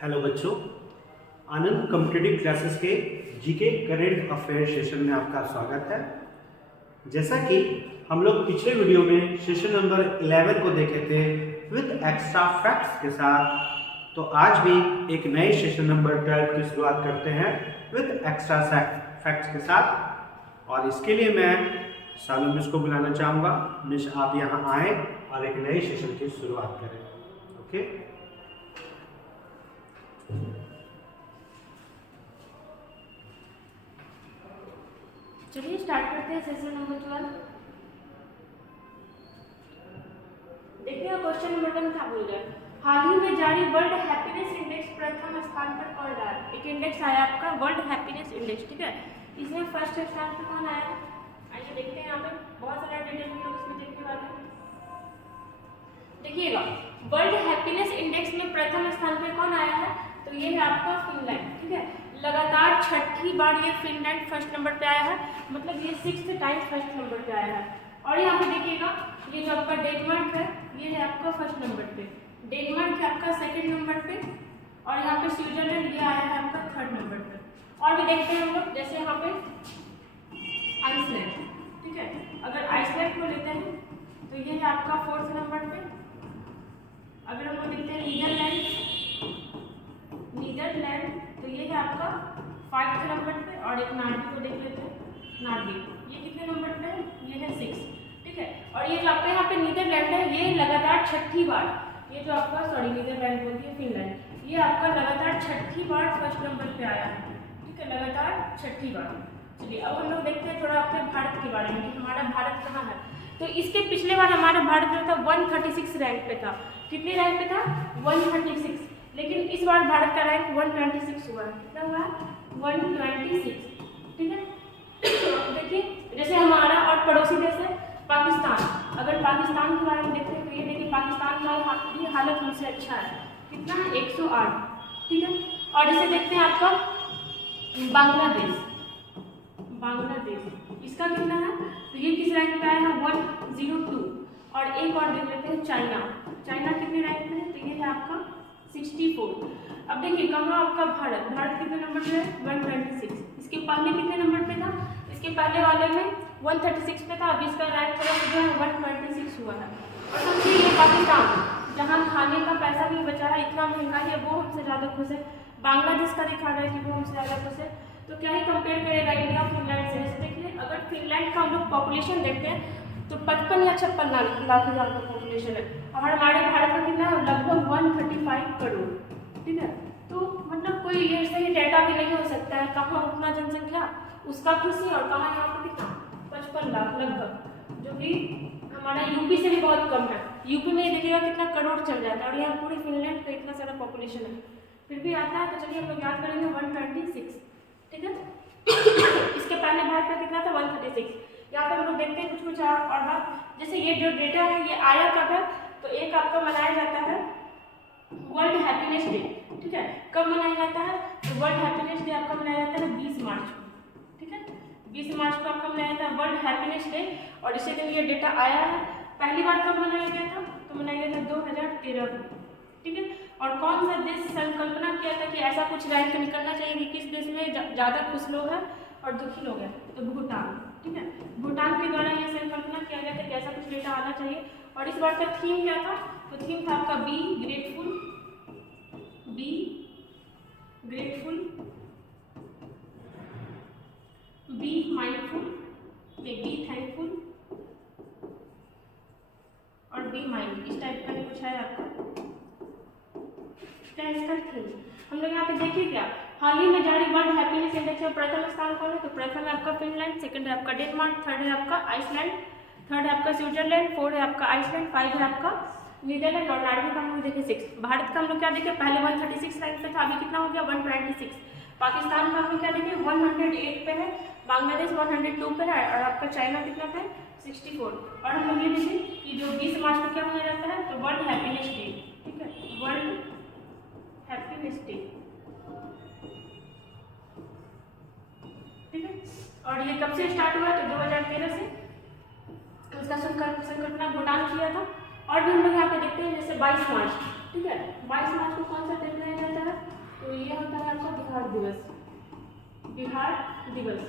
Hello बच्चों, आनंद competitive classes के GK current affair session में आपका स्वागत है। जैसा कि हम लोग पिछले वीडियो में सेशन नंबर 11 को देखे थे विद एक्स्ट्रा फैक्ट्स के साथ, तो आज भी एक नए सेशन नंबर 12 की शुरुआत करते हैं विद एक्स्ट्रा फैक्ट्स के साथ। और इसके लिए मैं सालू मिस को बुलाना चाहूँगा। मिस, आप यहाँ आए और एक नए सेशन की शुरुआत करें। ओके, चलिए स्टार्ट करते हैं सेशन नंबर 12। देखिए क्वेश्चन नंबर 1 क्या बोल रहा है। हाल ही में जारी वर्ल्ड हैप्पीनेस इंडेक्स प्रथम स्थान पर कौन रहा है। एक इंडेक्स आया आपका वर्ल्ड हैप्पीनेस इंडेक्स, ठीक है। इसमें फर्स्ट स्थान पर कौन आया है, आइए देखते हैं। यहाँ पे बहुत सारा डिटेल हम लोग इसमें देखने वाले हैं। देखिएगा, वर्ल्ड हैप्पीनेस इंडेक्स में प्रथम स्थान पर कौन आया है, तो ये है आपका फिनलैंड, ठीक है। लगातार छठी बार ये फिनलैंड फर्स्ट नंबर पे आया है, मतलब ये 6th टाइम फर्स्ट नंबर पे आया है। और यहाँ पे देखिएगा, ये जो आपका डेनमार्क है ये है आपका फर्स्ट नंबर पे, डेनमार्क है आपका सेकंड नंबर पे, और यहाँ पे स्विट्जरलैंड ये आया है आपका थर्ड नंबर पे। और भी देखते हैं हम लोग, जैसे यहाँ पे आइसलैंड, ठीक है। अगर आइसलैंड को लेते हैं तो ये है आपका फोर्थ नंबर पे। अगर हम लोग देखते हैं नीदरलैंड तो ये है आपका 5th नंबर पे। और एक नार्वे को देख लेते हैं, नार्वे ये कितने नंबर पे है, ये है 6, ठीक है। और ये जो आपका यहाँ पे नीदरलैंड है ये लगातार छठी बार, ये जो आपका नीदरलैंड बोलती है फिनलैंड, ये आपका लगातार छठी बार फर्स्ट नंबर पे आया है, ठीक है, लगातार छठी बार। चलिए अब हम लोग देखते हैं थोड़ा अपने भारत के बारे में कि हमारा भारत कहाँ है। तो इसके पिछले बार हमारा भारत जो था 136 रैंक पे था। कितने रैंक पे था, 136। लेकिन इस बार भारत का रैंक 126 हुआ है। कितना हुआ है, 126, ठीक है। देखिए जैसे हमारा और पड़ोसी देश है पाकिस्तान। अगर पाकिस्तान के बारे में देखते हैं तो ये देखिए पाकिस्तान का भी हालत हमसे अच्छा है। कितना है, 108, ठीक है। और जैसे देखते हैं आपका बांग्लादेश, इसका कितना है, तो ये किस रैंक पे आया है, 102। और एक और देख लेते हैं चाइना कितने रैंक पे है, तो ये है आपका 64। अब देखिए कहाँ आपका भारत कितने नंबर पे है, 126। इसके पहले कितने नंबर पे था, इसके पहले वाले में 136 पे था, अभी इसका रैंक थोड़ा जो है 126 हुआ है। और समझिए ये पाकिस्तान जहाँ खाने का पैसा भी बचा है, इतना महंगाई है, वो हमसे ज़्यादा खुश है। बांग्लादेश का दिखा रहा है कि वो हमसे ज़्यादा खुश है। तो क्या ही कंपेयर करेगा इंडिया फिनलैंड से। जैसे देखिए अगर फिनलैंड का हम लोग पॉपुलेशन देखते हैं तो 55 या 56 लाख का पॉपुलेशन है, और हमारे भारत में कितना है, लगभग 135 करोड़, ठीक है। तो मतलब कोई ये सही डेटा भी नहीं हो सकता है कहाँ उतना जनसंख्या उसका खुशी और कहाँ यहाँ पर कितना 55 लाख लगभग, जो कि हमारा यूपी से भी बहुत कम है। यूपी में देखिएगा कितना करोड़ चल जाता है, और यहाँ पूरे फिनलैंड का इतना सारा पॉपुलेशन है फिर भी आता है। तो चलिए हम लोग याद करेंगे 126, ठीक है। इसके पहले भारत का कितना था, 136। यहाँ पे हम लोग देखते हैं कुछ और बात। जैसे ये जो डेटा है ये आया कब है, तो एक आपका मनाया जाता है वर्ल्ड हैप्पीनेस डे, ठीक है। कब मनाया जाता है, तो वर्ल्ड हैप्पीनेस डे आपका मनाया जाता है 20 मार्च को, ठीक है। 20 मार्च को आपका मनाया जाता है वर्ल्ड हैप्पीनेस डे। और इसी दिन ये डेटा आया है। पहली बार कब मनाया गया था, तो मनाया गया था 2013 को, ठीक है। और कौन सा देश संकल्पना किया था कि ऐसा कुछ रैंक निकलना चाहिए कि किस देश में ज़्यादा खुश लोग हैं और दुखी लोग हैं, तो भूटान, ठीक है। भूटान के द्वारा ये संकल्पना किया गया था कि ऐसा कुछ डेटा आना चाहिए। और इस बार का थीम क्या था, तो थीम था आपका be grateful, be mindful, be thankful और बी माइंड, इस टाइप का कुछ है आपका क्या इसका थीम। हम लोग यहाँ पे देखिए क्या, हाल ही में जारी वर्ल्ड हैप्पीनेस इंडेक्स में प्रथम स्थान कौन है, तो प्रथम है आपका फिनलैंड, सेकंड है आपका डेनमार्क, थर्ड है आपका आइसलैंड, थर्ड है आपका स्विट्जरलैंड, फोर्थ है आपका आइसलैंड, 5 है आपका नीदरलैंड, और नार्वे का हम लोग देखे 6। भारत का हम लोग क्या देखे, पहले 136 रैंक पे था, अभी कितना हो गया 126। पाकिस्तान का हम लोग क्या देखे 108 पे है, बांग्लादेश 102 पे है, और आपका चाइना कितना पे 64। और हम लोग ये देखें कि जो 20 मार्च को क्या मनाया जाता है, तो वर्ल्ड हैप्पीनेस डे, ठीक है, वर्ल्ड हैप्पीनेस डे, ठीक है। और ये कब से स्टार्ट हुआ, तो 2013 से उसका संकल्पना भूटान किया था। और भी हम लोग यहाँ पे देखते हैं जैसे 22 मार्च, ठीक है। 22 मार्च को कौन सा दिन मनाया जाता है, दिवस।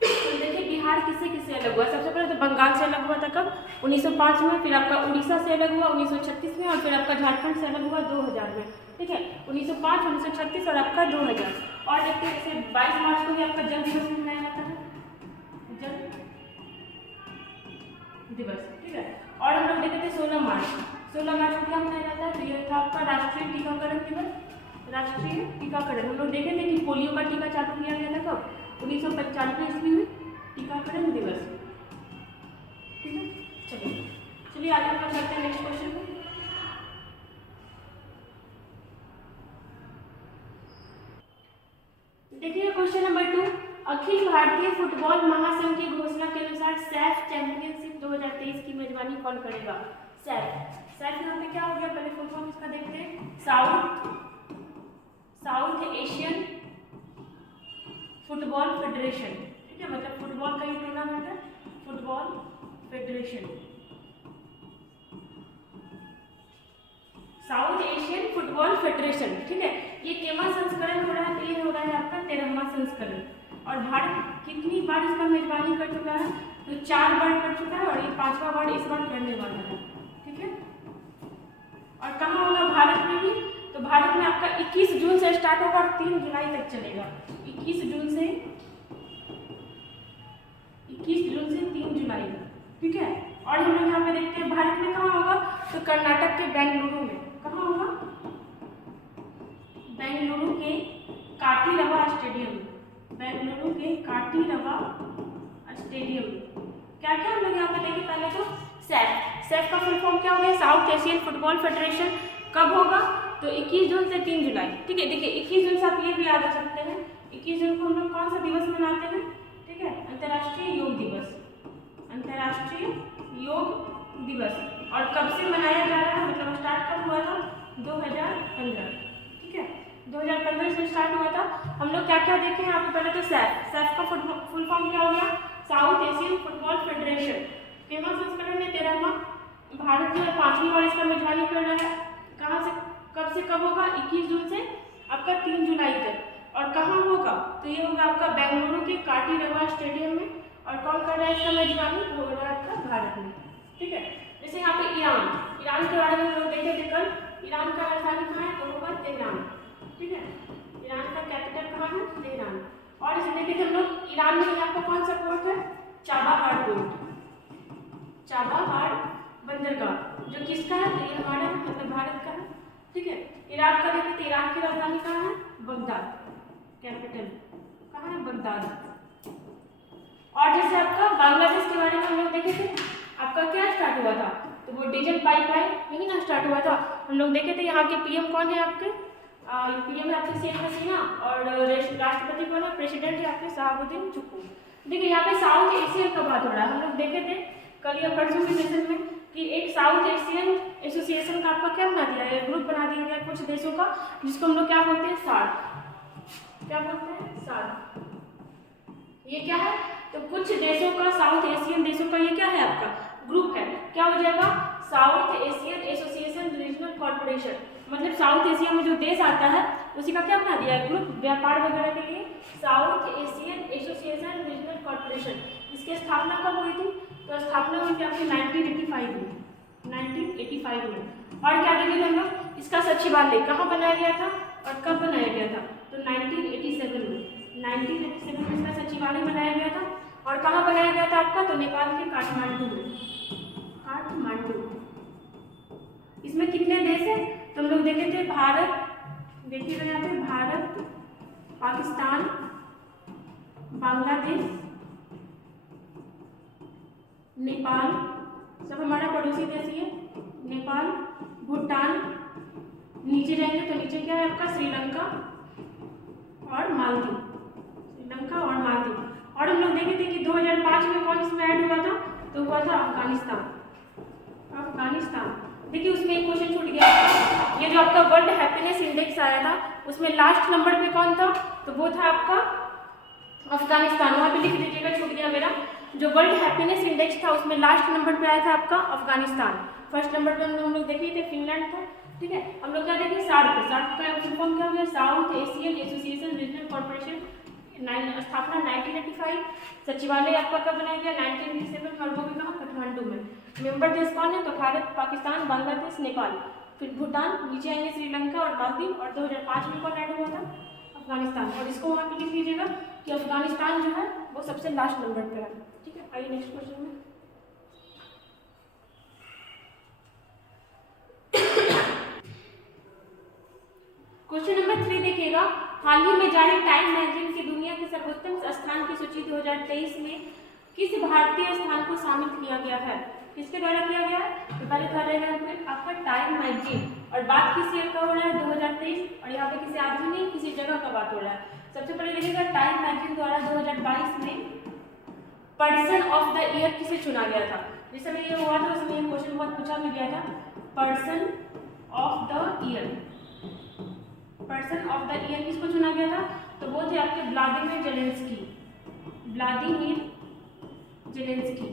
तो देखिए बिहार किससे किससे अलग हुआ। सबसे पहले तो बंगाल से अलग हुआ था कब, 1905 में। फिर आपका उड़ीसा से अलग हुआ 1936 में। और फिर आपका झारखंड से अलग हुआ 2000 में। ठीक है, 1905, 1936 और आपका 2000। और देखते हैं जैसे 22 मार्च को भी आपका जल दिवस भी मनाया जाता है, जल दिवस। ठीक है, और हम लोग देखते थे 16 मार्च को क्या मनाया जाता है, तो ये था आपका राष्ट्रीय टीकाकरण दिवस। राष्ट्रीय टीकाकरण हम लोग देखे थे कि पोलियो का टीका चालू किया गया था कब, 1995 ईस्वी में, टीकाकरण दिवस। ठीक है, चलिए आगे हम चलते हैं नेक्स्ट क्वेश्चन में। देखिए question number 2, Akhil Bharatiya football महासंघ की घोषणा के अनुसार सैफ चैंपियनशिप 2023 की मेजबानी कौन करेगा। सैफ यहाँ पे क्या हो गया, पहले फुल फॉर्म इसका देखते हैं। South Asian football federation. ठीक है, मतलब फुटबॉल का ये टूर्नामेंट है, football federation, south Asian football federation. ठीक है, ये केवा संस्करण हो रहा है, तो ये हो रहा है आपका 13वां संस्करण। और भारत कितनी बार इसका मेजबानी कर चुका है, तो 4 बार कर चुका है, और ये 5वां बार इस बार करने वाला है। ठीक है, और कहाँ होगा, भारत में भी। तो भारत में आपका 21 जून से स्टार्ट होगा और 3 जुलाई तक चलेगा। 21 जून से 3 जुलाई। ठीक है, और हम लोग यहाँ पे देखते हैं भारत में कहाँ होगा, तो कर्नाटक के बेंगलुरु में। कहाँ होगा, बेंगलुरु के काटीरवा स्टेडियम। बेंगलुरु के काटीरवा स्टेडियम। क्या क्या हम लोग यहाँ पे देखें, पहले तो सैफ का फुल फॉर्म क्या हो गया, साउथ एशियन फुटबॉल फेडरेशन। कब होगा, तो 21 जून से 3 जुलाई। ठीक है, देखिए 21 जून से आप ये भी याद रख सकते हैं, 21 जून को हम लोग कौन सा दिवस मनाते हैं। ठीक है, अंतर्राष्ट्रीय योग दिवस, अंतर्राष्ट्रीय योग दिवस। और कब से मनाया जा रहा है, मतलब स्टार्ट कब हुआ था, 2015। ठीक है, 2015 से स्टार्ट हुआ था। हम लोग क्या क्या देखें यहाँ पे, पहले तो सैफ का फुल फॉर्म क्या हो गया, साउथ एशियन फुटबॉल फेडरेशन। केवा संस्करण ने 13वां, भारत जो है 5वीं बार इसका मेजबानी कर रहा है। कहाँ से कब से कब होगा, 21 जून से आपका 3 जुलाई तक। और कहाँ होगा, तो ये होगा आपका बेंगलुरु के काटीरवा स्टेडियम में। और कौन कर रहा है इसका मेजबानी, हो रहा है आपका भारत में। ठीक है, जैसे यहाँ पे ईरान के बारे में हम लोग देखे थे कल। ईरान का राजधानी कहाँ है, तो होगा तेहरान। ठीक है, ईरान का कैपिटल कहाँ है, तेहरान। और इसे देखे थे हम लोग, ईरान में आपका कौन सा पोर्ट है, चाबाहार पोर्ट, चाबाहार बंदरगाह, जो किसका है, तो ये हमारा मतलब भारत का है। ठीक है, इराक का देखें तो इराक की राजधानी कहाँ है, बगदाद, कैपिटल कहाँ है, बगदाद। और जैसे आपका बांग्लादेश के बारे में हम लोग देखे थे, आपका क्या स्टार्ट हुआ था, तो वो डीजल पाइपलाइन यही ना स्टार्ट हुआ था। हम लोग देखे थे यहाँ के पीएम कौन है आपके, पीएम है आपके शेख हसीना। और राष्ट्रपति कौन है, प्रेसिडेंट है आपके शहाबुद्दीन चुप्पू। देखिए यहाँ पे साउथ एशियन का बात हो रहा है। हम लोग देखे थे कल या परसों के सेशन में कि एक साउथ एशियन एसोसिएशन का आपका क्या बना दिया है, ग्रुप बना दिया गया कुछ देशों का, जिसको हम लोग क्या बोलते हैं, सार्क। क्या बोलते हैं, सार्क। ये क्या है, तो कुछ देशों का, साउथ एशियन देशों का ये क्या है आपका ग्रुप है। क्या हो जाएगा, south Asian association regional corporation. मतलब साउथ एशिया में जो देश आता है उसी का क्या बना दिया है, ग्रुप, व्यापार वगैरह के लिए south Asian association regional corporation. इसकी स्थापना कब हुई थी, तो स्थापना हुई थी आपकी 1985 में, 1985 में। और क्या देखेंगे हम लोग, इसका सचिवालय कहाँ बनाया गया था और कब बनाया गया था, तो 1987 में, 1987 में इसका सचिवालय बनाया गया था। और कहाँ बनाया गया था आपका, तो नेपाल के काठमांडू में, काठमांडू। इसमें कितने देश हैं, तो हम लोग देखे थे भारत, देखिएगा यहाँ पे भारत, पाकिस्तान, बांग्लादेश, नेपाल, सब हमारा पड़ोसी देश ही है, नेपाल, भूटान। नीचे जाएंगे तो नीचे क्या है आपका, श्रीलंका और मालदीव, श्रीलंका और मालदीव। और हम लोग देखे थे कि 2005 में कौन इसमें ऐड हुआ था, तो हुआ था अफगानिस्तान, अफगानिस्तान। देखिए उसमें एक क्वेश्चन छूट गया, ये जो आपका वर्ल्ड हैप्पीनेस इंडेक्स आया था उसमें लास्ट नंबर पे कौन था, तो वो था आपका अफगानिस्तान। वहाँ पे लिख दीजिएगा, छूट गया मेरा। जो वर्ल्ड हैप्पीनेस इंडेक्स था उसमें लास्ट नंबर पे आया था आपका अफगानिस्तान। फर्स्ट नंबर पे हम लोग देखे थे फिनलैंड था, ठीक है, हम लोग क्या देखेंगे सार्क। सार्क का फुल फॉर्म क्या हो गया, south Asian association regional corporation, स्थापना 1985। सचिवालय आपका कब बनाया गया, 1987 और वो भी कहाँ, काठमांडू में। मेंबर देश कौन है, तो भारत, पाकिस्तान, बांग्लादेश, नेपाल, फिर भूटान, नीचे आएंगे श्रीलंका और मालदीव, और 2005 में कौन ऐड हुआ था, अफगानिस्तान। और इसको वहाँ पे लिख लीजिएगा कि अफगानिस्तान जो है वो सबसे लास्ट नंबर पे है। ठीक है, आइए नेक्स्ट क्वेश्चन में। क्वेश्चन नंबर 3 देखिएगा, हाल ही में जारी टाइम मैगजीन की दुनिया के सर्वोत्तम स्थान की सूची 2023 में किस भारतीय स्थान को शामिल किया गया है, किसके द्वारा किया गया है, तो पहले कर रहे हैं आपका टाइम मैगजीन, और बात किस ईयर का हो रहा है, 2023, और यहाँ पे किसी आदमी नहीं किसी जगह का बात हो रहा है। सबसे पहले देखिएगा टाइम मैगजीन द्वारा 2022 में पर्सन ऑफ द ईयर किसे चुना गया था। जिस समय ये हुआ था उस समय क्वेश्चन बहुत पूछा भी गया था, person of the year, person of the year किसको चुना गया था, तो वो थे आपके व्लादिमीर जेलेंस्की, व्लादिमीर जेलेंस्की,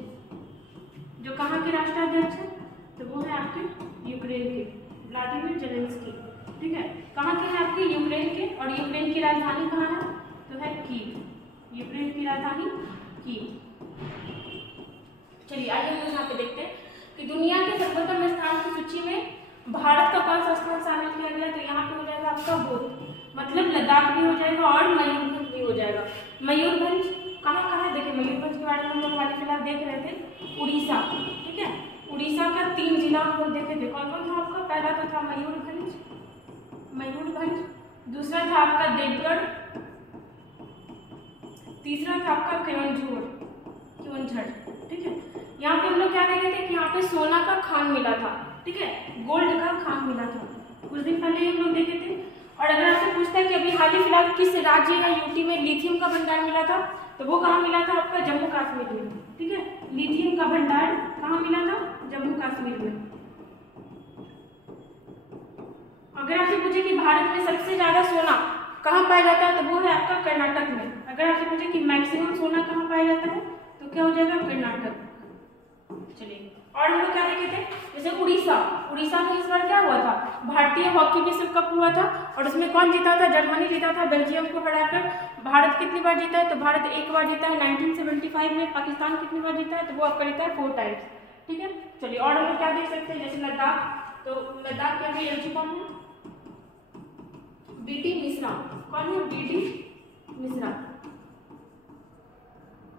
जो कहाँ के राष्ट्राध्यक्ष हैं, तो वो है आपके यूक्रेन के, व्लादिमीर जेलेंस्की। ठीक है, कहाँ के हैं आपके, यूक्रेन के, और यूक्रेन की राजधानी कहाँ है, तो है कीव, यूक्रेन की राजधानी कीव। चलिए आइए हम यहाँ पे देखते हैं कि दुनिया के सर्वोत्तम स्थान की सूची में भारत का कौन सा स्थान शामिल किया गया, तो यहाँ पे हो जाएगा आपका बोध, मतलब लद्दाख भी हो जाएगा और मयूरभंज भी हो जाएगा। मयूरभंज कहाँ है, देखिए मयूरभंज के बारे में हम लोग हाल फिलहाल देख रहे थे, उड़ीसा। ठीक है, उड़ीसा का 3 जिला हम लोग देखे थे, कौन कौन था आपका, पहला तो था मयूरभंज, दूसरा था आपका देवगढ़, तीसरा था आपका केवंझर। ठीक है, यहाँ पे हम लोग क्या देखे थे कि यहाँ पे सोना का खान मिला था, ठीक है, गोल्ड का खान मिला था, कुछ दिन पहले हम लोग देखे थे। और अगर आपसे पूछता है कि अभी हाल ही फिलहाल किस राज्य या यूटी में लिथियम का भंडार मिला था, तो वो कहाँ मिला था आपका, जम्मू कश्मीर में। ठीक है, लिथियम का भंडार कहाँ मिला था, जम्मू कश्मीर में। अगर आपसे पूछे कि भारत में सबसे ज्यादा सोना कहाँ पाया जाता है, तो वो है आपका कर्नाटक में। अगर आपसे पूछे कि मैक्सिमम सोना कहाँ पाया जाता है, तो क्या हो जाएगा, कर्नाटक। चलिए, और हम लोग क्या देखे थे, जैसे उड़ीसा में इस बार क्या हुआ था, भारतीय हॉकी विश्व कप हुआ था, और उसमें कौन जीता था, जर्मनी जीता था बेल्जियम को हराकर। भारत कितनी बार जीता है, तो भारत 1 बार जीता है 1975 में। पाकिस्तान कितनी बार जीता है, तो वो आपका जीता है 4 टाइम्स। ठीक है, चलिए, और हम लोग क्या देख सकते हैं, जैसे लद्दाख, तो लद्दाख के अभी एलजी कौन है, बीटी मिश्रा। कौन है, बीटी मिश्रा।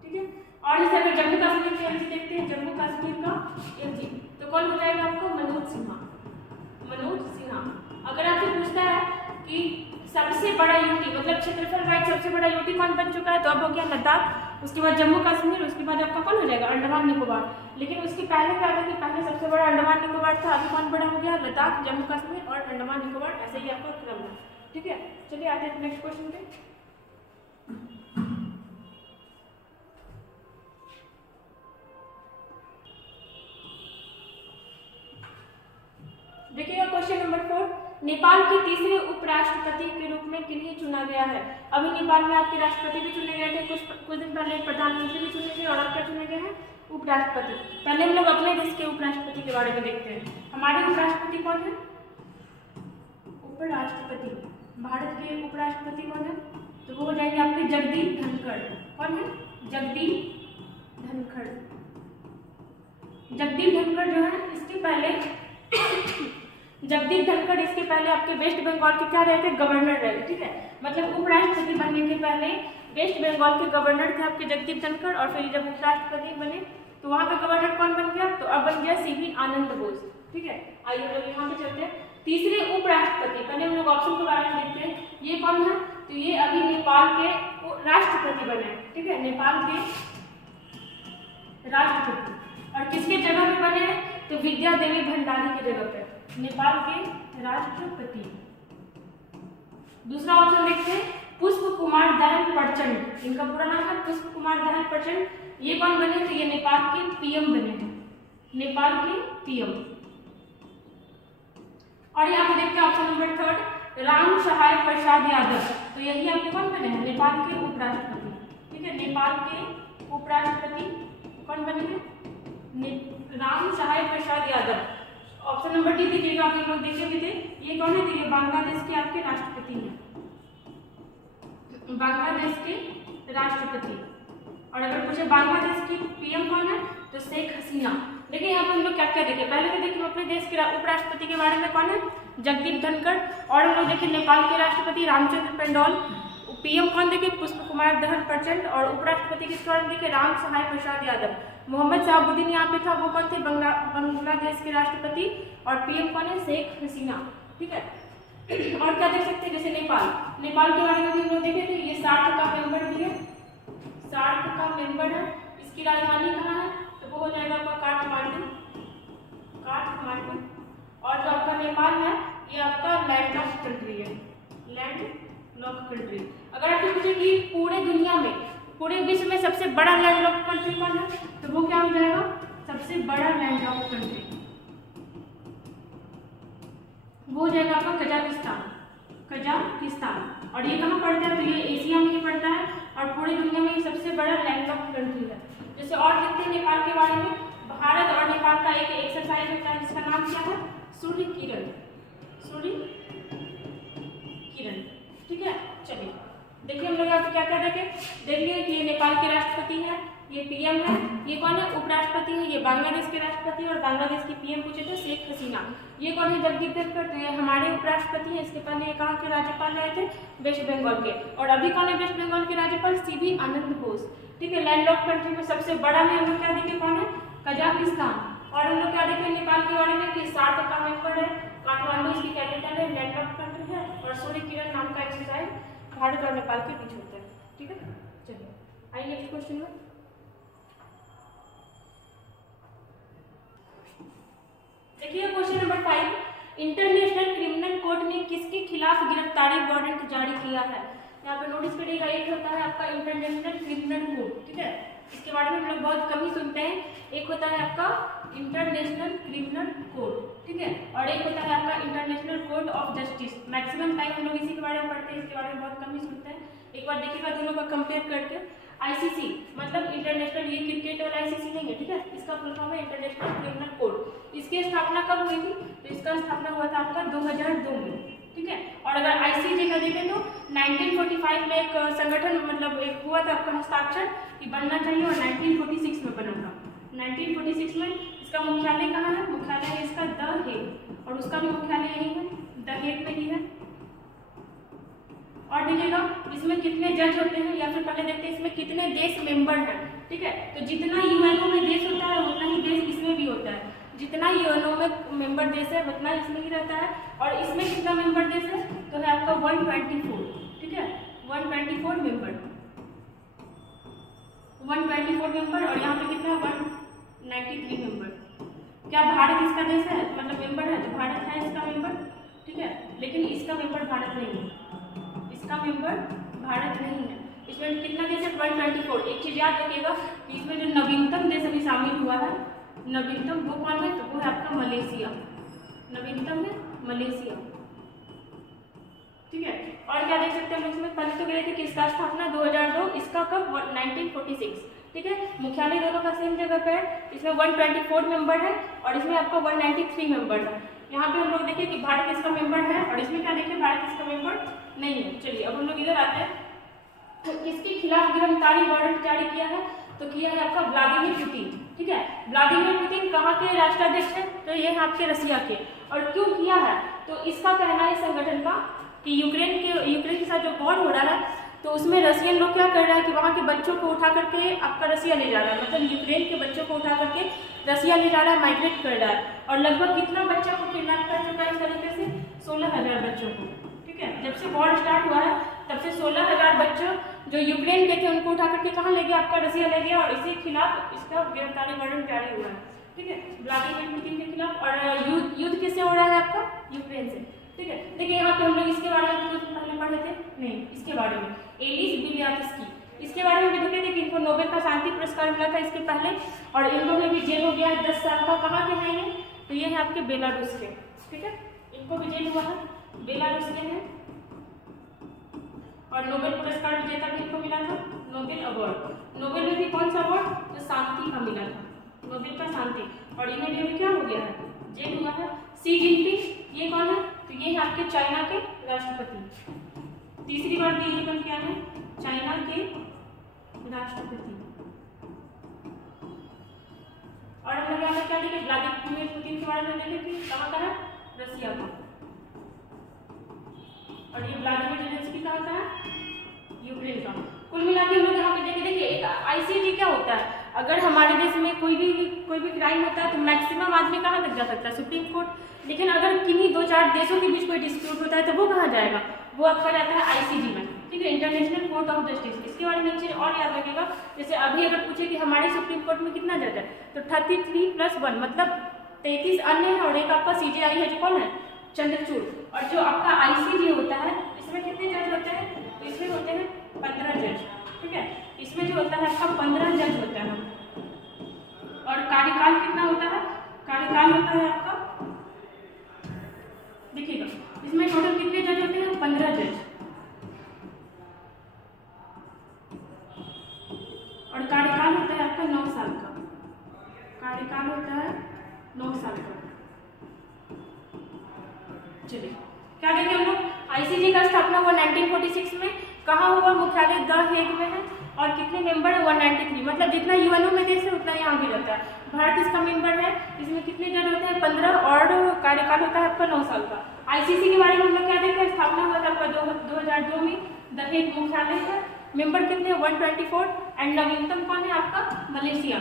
ठीक है, और जैसे अगर जम्मू कश्मीर के एलजी देखते हैं, जम्मू कश्मीर का एलजी, तो कौन हो जाएगा आपको, मनोज सिन्हा। अगर आपसे पूछता है कि सबसे बड़ा यूटी, मतलब क्षेत्रफल वाइज सबसे बड़ा यूटी कौन बन चुका है, तो अब हो गया लद्दाख, उसके बाद जम्मू कश्मीर, उसके बाद आपका कौन हो जाएगा, अंडमान निकोबार। लेकिन उसके पहले क्या था कि पहले सबसे बड़ा अंडमान निकोबार था, अभी कौन बड़ा हो गया, लद्दाख, जम्मू कश्मीर और अंडमान निकोबार, ऐसे ही आपका क्रम है। ठीक है, चलिए आते हैं नेक्स्ट क्वेश्चन पे। देखिएगा क्वेश्चन नंबर 4, नेपाल के तीसरे उपराष्ट्रपति के रूप में किन्हें चुना गया है। अभी नेपाल में आपके राष्ट्रपति भी चुने गए थे, कुछ दिन पहले प्रधानमंत्री भी चुने गए, और अब क्या चुने गए हैं, उपराष्ट्रपति। पहले हम लोग अपने देश के उपराष्ट्रपति के बारे में देखते हैं। हमारे उपराष्ट्रपति कौन है, उपराष्ट्रपति, भारत के उपराष्ट्रपति कौन है, तो वो हो जाएंगे आपके जगदीप धनखड़। कौन है, जगदीप धनखड़। जगदीप धनखड़ जो है, इसके पहले जगदीप धनखड़ इसके पहले आपके वेस्ट बंगाल के क्या रहे थे, गवर्नर रहे। ठीक है, मतलब उपराष्ट्रपति बनने के पहले वेस्ट बंगाल के गवर्नर थे आपके जगदीप धनखड़, और फिर जब उपराष्ट्रपति बने तो वहाँ पे गवर्नर कौन बन गया, तो अब बन गया सीवी आनंद बोस। ठीक है, आइए हम लोग यहाँ पे चलते हैं। तीसरे उपराष्ट्रपति, पहले हम लोग ऑप्शन के बारे में देखते हैं, ये कौन है, तो ये अभी नेपाल के राष्ट्रपति बने। ठीक है, नेपाल के राष्ट्रपति, और किसके जगह पे बने हैं, तो विद्या देवी भंडारी की जगह पे नेपाल के राष्ट्रपति। दूसरा ऑप्शन देखते हैं, पुष्प कुमार दहल प्रचंड, इनका पूरा नाम है पुष्प कुमार दहल प्रचंड। ये कौन बने, तो ये नेपाल के पीएम बने हैं, नेपाल के पीएम। और यहाँ पे देखते हैं ऑप्शन नंबर 3, राम सहाय प्रसाद यादव, तो यही आपके कौन बने हैं, नेपाल के उपराष्ट्रपति। ठीक है, नेपाल के उपराष्ट्रपति कौन बने हैं, राम सहाय Prasad Yadav. Option number D देखिएगा, आप लोग देखे भी थे, ये कौन है? तो ये बांग्लादेश के आपके राष्ट्रपति हैं, बांग्लादेश के राष्ट्रपति। और अगर पूछे बांग्लादेश की पीएम कौन है, तो शेख हसीना। देखिए यहाँ पे हम लोग क्या क्या देखे, पहले तो देखिए अपने देश के उपराष्ट्रपति के बारे में कौन है? जगदीप धनखड़। और हम लोग देखिए नेपाल के राष्ट्रपति रामचंद्र पौडेल। पीएम कौन देखिए? पुष्प कुमार दहल प्रचंड। और उपराष्ट्रपति किसके बारे में देखिए? राम सहाय प्रसाद यादव। मोहम्मद शहाबुद्दीन यहाँ पे था, वो कौन थे? बांग्लादेश के राष्ट्रपति। और पीएम कौन है? शेख हसीना। ठीक है। और क्या देख सकते हैं, जैसे नेपाल के बारे में भी हम लोग देखे थे, ये सार्क का मेंबर भी है, सार्क का मेंबर है। इसकी राजधानी कहाँ है? तो वो हो जाएगा आपका काठमांडू। और जो आपका नेपाल है, ये आपका लैंड लॉक कंट्री है, लैंड लॉक कंट्री। अगर आपसे पूछे कि पूरे दुनिया में, पूरे विश्व में सबसे बड़ा लैंड लॉक कंट्री कौन है, तो वो क्या हो जाएगा? सबसे बड़ा लैंड लॉक कंट्री वो हो जाएगा आपका कजाकिस्तान। और ये कहाँ पड़ता है? तो ये एशिया में ही पड़ता है और पूरी दुनिया में ये सबसे बड़ा लैंड लॉक कंट्री है। जैसे और देखते हैं नेपाल के बारे में, भारत और नेपाल का एक एक्सरसाइज होता है जिसका नाम क्या है? सूर्य किरण। ठीक है। चलिए देखिए हम लोग यहाँ पे क्या क्या देख लिए कि ये नेपाल के राष्ट्रपति है, ये पीएम है, ये कौन है? उपराष्ट्रपति है, ये बांग्लादेश के राष्ट्रपति। और बांग्लादेश की पीएम पूछे थे शेख हसीना। ये कौन है? जगदीप धनखड़। तो ये हमारे उपराष्ट्रपति हैं। इसके पहले कहाँ के राज्यपाल रहे थे? वेस्ट बंगाल के। और अभी कौन है वेस्ट बंगाल के राज्यपाल? सीवी आनंद बोस। ठीक है। लैंड लॉक कंट्री में सबसे बड़ा में हम लोग क्या देखें, कौन है? कजाकिस्तान। और हम लोग क्या देखें नेपाल के बारे में कि सार्क का मेंबर है, काठमांडू इसकी कैपिटल है, लैंड लॉक कंट्री है। और सूर्य किरण नाम का एक्सरसाइज भारत और नेपाल के बीच होता है। ठीक है। चलिए आइए नेक्स्ट क्वेश्चन में। देखिए question number 5, international criminal court ने किसके खिलाफ गिरफ्तारी वारंट जारी किया है? यहाँ पे नोटिस करिएगा, एक होता है आपका इंटरनेशनल क्रिमिनल कोर्ट। ठीक है। इसके बारे में हम लोग बहुत कम ही सुनते हैं। एक होता है आपका इंटरनेशनल क्रिमिनल कोर्ट, ठीक है, और एक होता है आपका international court of justice. Maximum time हम लोग इसी के बारे में पढ़ते हैं, इसके बारे में बहुत कम ही सुनते हैं। एक बार देखिएगा दोनों का कंपेयर करके। आईसीसी मतलब इंटरनेशनल, ये क्रिकेट वाला आईसीसी नहीं है, ठीक है, इसका फुल फॉर्म है इंटरनेशनल क्रिमिनल कोर्ट। इसकी स्थापना कब हुई थी? तो इसका स्थापना हुआ था आपका 2002 में, ठीक है। और अगर आईसीजे का देखें तो 1945 में एक संगठन मतलब एक हुआ था आपका हस्ताक्षर कि बनना चाहिए, और 1946 में बना था। 1946 में इसका मुख्यालय कहाँ है? मुख्यालय है इसका द हेग, और उसका भी मुख्यालय यही है, द हेग में ही है। और देखिएगा इसमें कितने जज होते हैं, या फिर पहले देखते हैं इसमें कितने देश मेंबर हैं, ठीक है। तो जितना यूएनओ में देश होता है उतना ही देश इसमें भी होता है। जितना यूएनओ में मेंबर देश है उतना इसमें ही रहता है। और इसमें कितना मेंबर देश है? तो है आपका 124, ठीक है, 124 मेंबर, 124 मेंबर। और यहाँ पे कितना है? 193 मेंबर। क्या भारत इसका देश है, मतलब मेंबर है? तो भारत है इसका मेंबर, ठीक है, लेकिन इसका मेंबर भारत नहीं है, इसका मेंबर भारत नहीं है। इसमें कितना देश है? 124। एक चीज याद रखिएगा कि इसमें जो नवीनतम देश अभी शामिल हुआ है, नवीनतम वो कौन है? तो वो है आपका मलेशिया। नवीनतम है मलेशिया, ठीक है। और क्या देख सकते हैं हम इसमें? पहले तो कह रहे थे कि इसका स्थापना 2002, इसका कब? 1946, ठीक है। मुख्यालय दोनों का सेम जगह पे है। इसमें 124 मेंबर है और इसमें आपका 193 मेंबर है। यहाँ पे हम लोग देखिए कि भारत इसका मेंबर है, और इसमें क्या देखिए भारत इसका मेंबर नहीं है। चलिए अब हम लोग इधर आते हैं। तो किसके खिलाफ गिरफ्तारी वारंट जारी किया है? तो किया है आपका व्लादिमीर पुतिन, ठीक है। व्लादिमीर पुतिन कहाँ के राष्ट्राध्यक्ष हैं? तो ये है आपके रसिया के। और क्यों किया है? तो इसका कहना है संगठन का कि यूक्रेन के साथ जो वॉर हो रहा है, तो उसमें रसियन लोग क्या कर रहा है कि वहाँ के बच्चों को उठा करके आपका रसिया ले जा रहा है, मतलब यूक्रेन के बच्चों को उठा करके रसिया ले जा रहा है, माइग्रेट कर रहा है। और लगभग कितना बच्चा को किडनैप कर चुका है इस तरीके से? 16,000 बच्चों को, ठीक है। जब से वॉर स्टार्ट हुआ है तब से 16,000 बच्चों जो यूक्रेन के थे उनको उठा करके कहाँ ले गया? आपका रसिया ले गया, और इसी खिलाफ इसका गिरफ्तारी वारंट जारी हुआ है, ठीक है, व्लादिमीर पुतिन के खिलाफ। और युद्ध किससे हो रहा है? आपका यूक्रेन से, ठीक है। देखिए यहाँ पे हम लोग इसके बारे में कुछ पहले पढ़े थे, नहीं इसके बारे में, एलिस बिलियात्स्की, इसके बारे में भी देखे थे कि इनको नोबेल का शांति पुरस्कार मिला था इसके पहले, और इन लोगों में भी जेल हो गया है 10 साल का। कहाँ के हैं ये? तो ये है आपके बेलारूस के, ठीक है, इनको भी जेल हुआ है, बेलारूस के हैं। और नोबेल पुरस्कार विजेता भी इनको मिला था, नोबेल अवार्ड। नोबेल में भी कौन सा अवार्ड? तो शांति का मिला था, नोबेल का शांति। और इन्हें भी अभी क्या हो गया है? जेड हुआ है। सी जिनपिंग, ये कौन है? तो ये है आपके चाइना के राष्ट्रपति। तीसरी बार ये बन क्या है? चाइना के राष्ट्रपति। और हम लोग यहाँ क्या देखे? व्लादिमीर पुतिन के बारे में देखे कि कहाँ का है? रसिया का। और ये व्लादिमीर जेलेंस्की कहाँ का है? यूक्रेन का। कुल मिला के हम लोग यहाँ पे देखिए एक आईसीजे क्या होता है, अगर हमारे देश में कोई भी क्राइम होता है तो मैक्सिमम आदमी कहाँ तक जा सकता है? Supreme court. लेकिन अगर किन्हीं 2-4 देशों के बीच कोई डिस्प्यूट होता है तो वो कहाँ जाएगा? वो आपका जाता है आईसीजे में, ठीक है, इंटरनेशनल कोर्ट ऑफ जस्टिस। इसके बारे में एक चीज और याद रखिएगा, जैसे अभी अगर पूछे कि हमारे सुप्रीम कोर्ट में कितना जज है, तो 33+1 मतलब 33 अन्य है और एक आपका सीजेआई है जो कौन है? चंद्रचूड़। और जो आपका आईसीजे होता है इसमें कितने जज होते हैं? तो इसमें होते हैं 15 जज, ठीक है। इसमें जो होता है आपका 15 जज होता है। और कार्यकाल कितना होता है? कार्यकाल होता है आपका, देखिएगा इसमें टोटल कितने जज होते हैं? 15 जज। और कार्यकाल होता है आपका 9 साल का। कार्यकाल होता है 9 साल का। चलिए क्या देखें हम लोग, आईसीजे का स्थापना हुआ 1946 में। कहाँ हुआ? मुख्यालय द हेग में है। और कितने मेंबर है? 193, मतलब जितना यूएनओ में देश है उतना यहाँ भी रहता है। भारत इसका मेंबर है। इसमें कितने जज होते हैं? 15। और कार्यकाल होता है आपका 9 साल का। आईसीसी के बारे में हम लोग क्या देखें? स्थापना हुआ था आपका 2002 में। द हेग मुख्यालय है। मेंबर कितने? 124। एंड नवीनतम कौन है आपका? मलेशिया।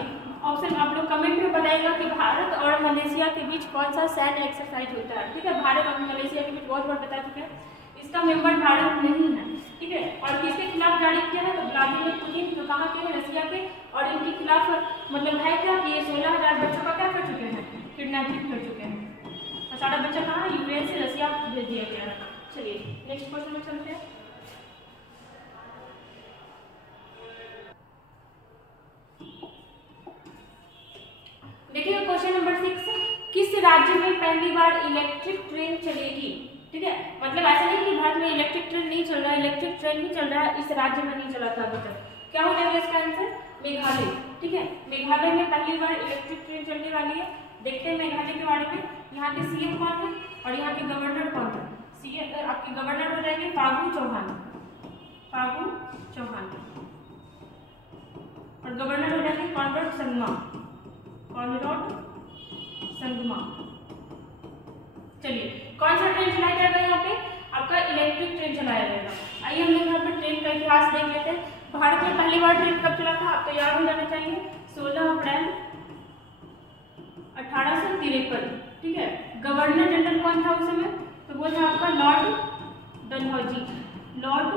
ऑप्शन आप लोग कमेंट में बताइएगा कि भारत और मलेशिया के बीच कौन सा सैन्य एक्सरसाइज होता है, ठीक है। भारत और मलेशिया के बीच बहुत बार बता चुके हैं। इसका मेंबर भारत नहीं है, ठीक है। और किसके खिलाफ जारी किया है? तो व्लादिमीर पुतिन, जो कहाँ के हैं? रसिया के। और इनके खिलाफ मतलब है क्या कि ये 16,000 बच्चों का क्या कर चुके हैं? किडनैपिंग कर चुके हैं। और सारा बच्चा कहाँ? यूक्रेन से रसिया भेज दिया गया है। चलिए नेक्स्ट क्वेश्चन में चलते हैं। देखिए क्वेश्चन नंबर 6, किस राज्य में पहली बार इलेक्ट्रिक ट्रेन चलेगी? ठीक है, मतलब ऐसा नहीं कि भारत में इलेक्ट्रिक ट्रेन नहीं चल रहा है, इलेक्ट्रिक ट्रेन ही चल रहा है, इस राज्य में नहीं चला था अभी तक। क्या हो जाएगा इसका आंसर? मेघालय, ठीक है। मेघालय में पहली बार इलेक्ट्रिक ट्रेन चलने वाली है। देखते हैं मेघालय के बारे में। यहाँ के सीएम कौन है और यहाँ के गवर्नर कौन है? सीएम आपके गवर्नर हो जाएंगे फागू चौहान, फागू चौहान। और गवर्नर हो जाएंगे कॉनराड संगमा, कॉनराड संगमा। चलिए कौन सा ट्रेन चलाया जाएगा यहाँ पे? आपका इलेक्ट्रिक ट्रेन चलाया जाएगा। आइए हम लोग यहाँ पर ट्रेन का इतिहास देख लेते हैं। भारत में पहली बार ट्रेन कब चला था? आपको याद हो जाना चाहिए, 16 अप्रैल 1853, ठीक है। गवर्नर जनरल कौन था उस समय? तो वो था आपका Lord Dalhousie, Lord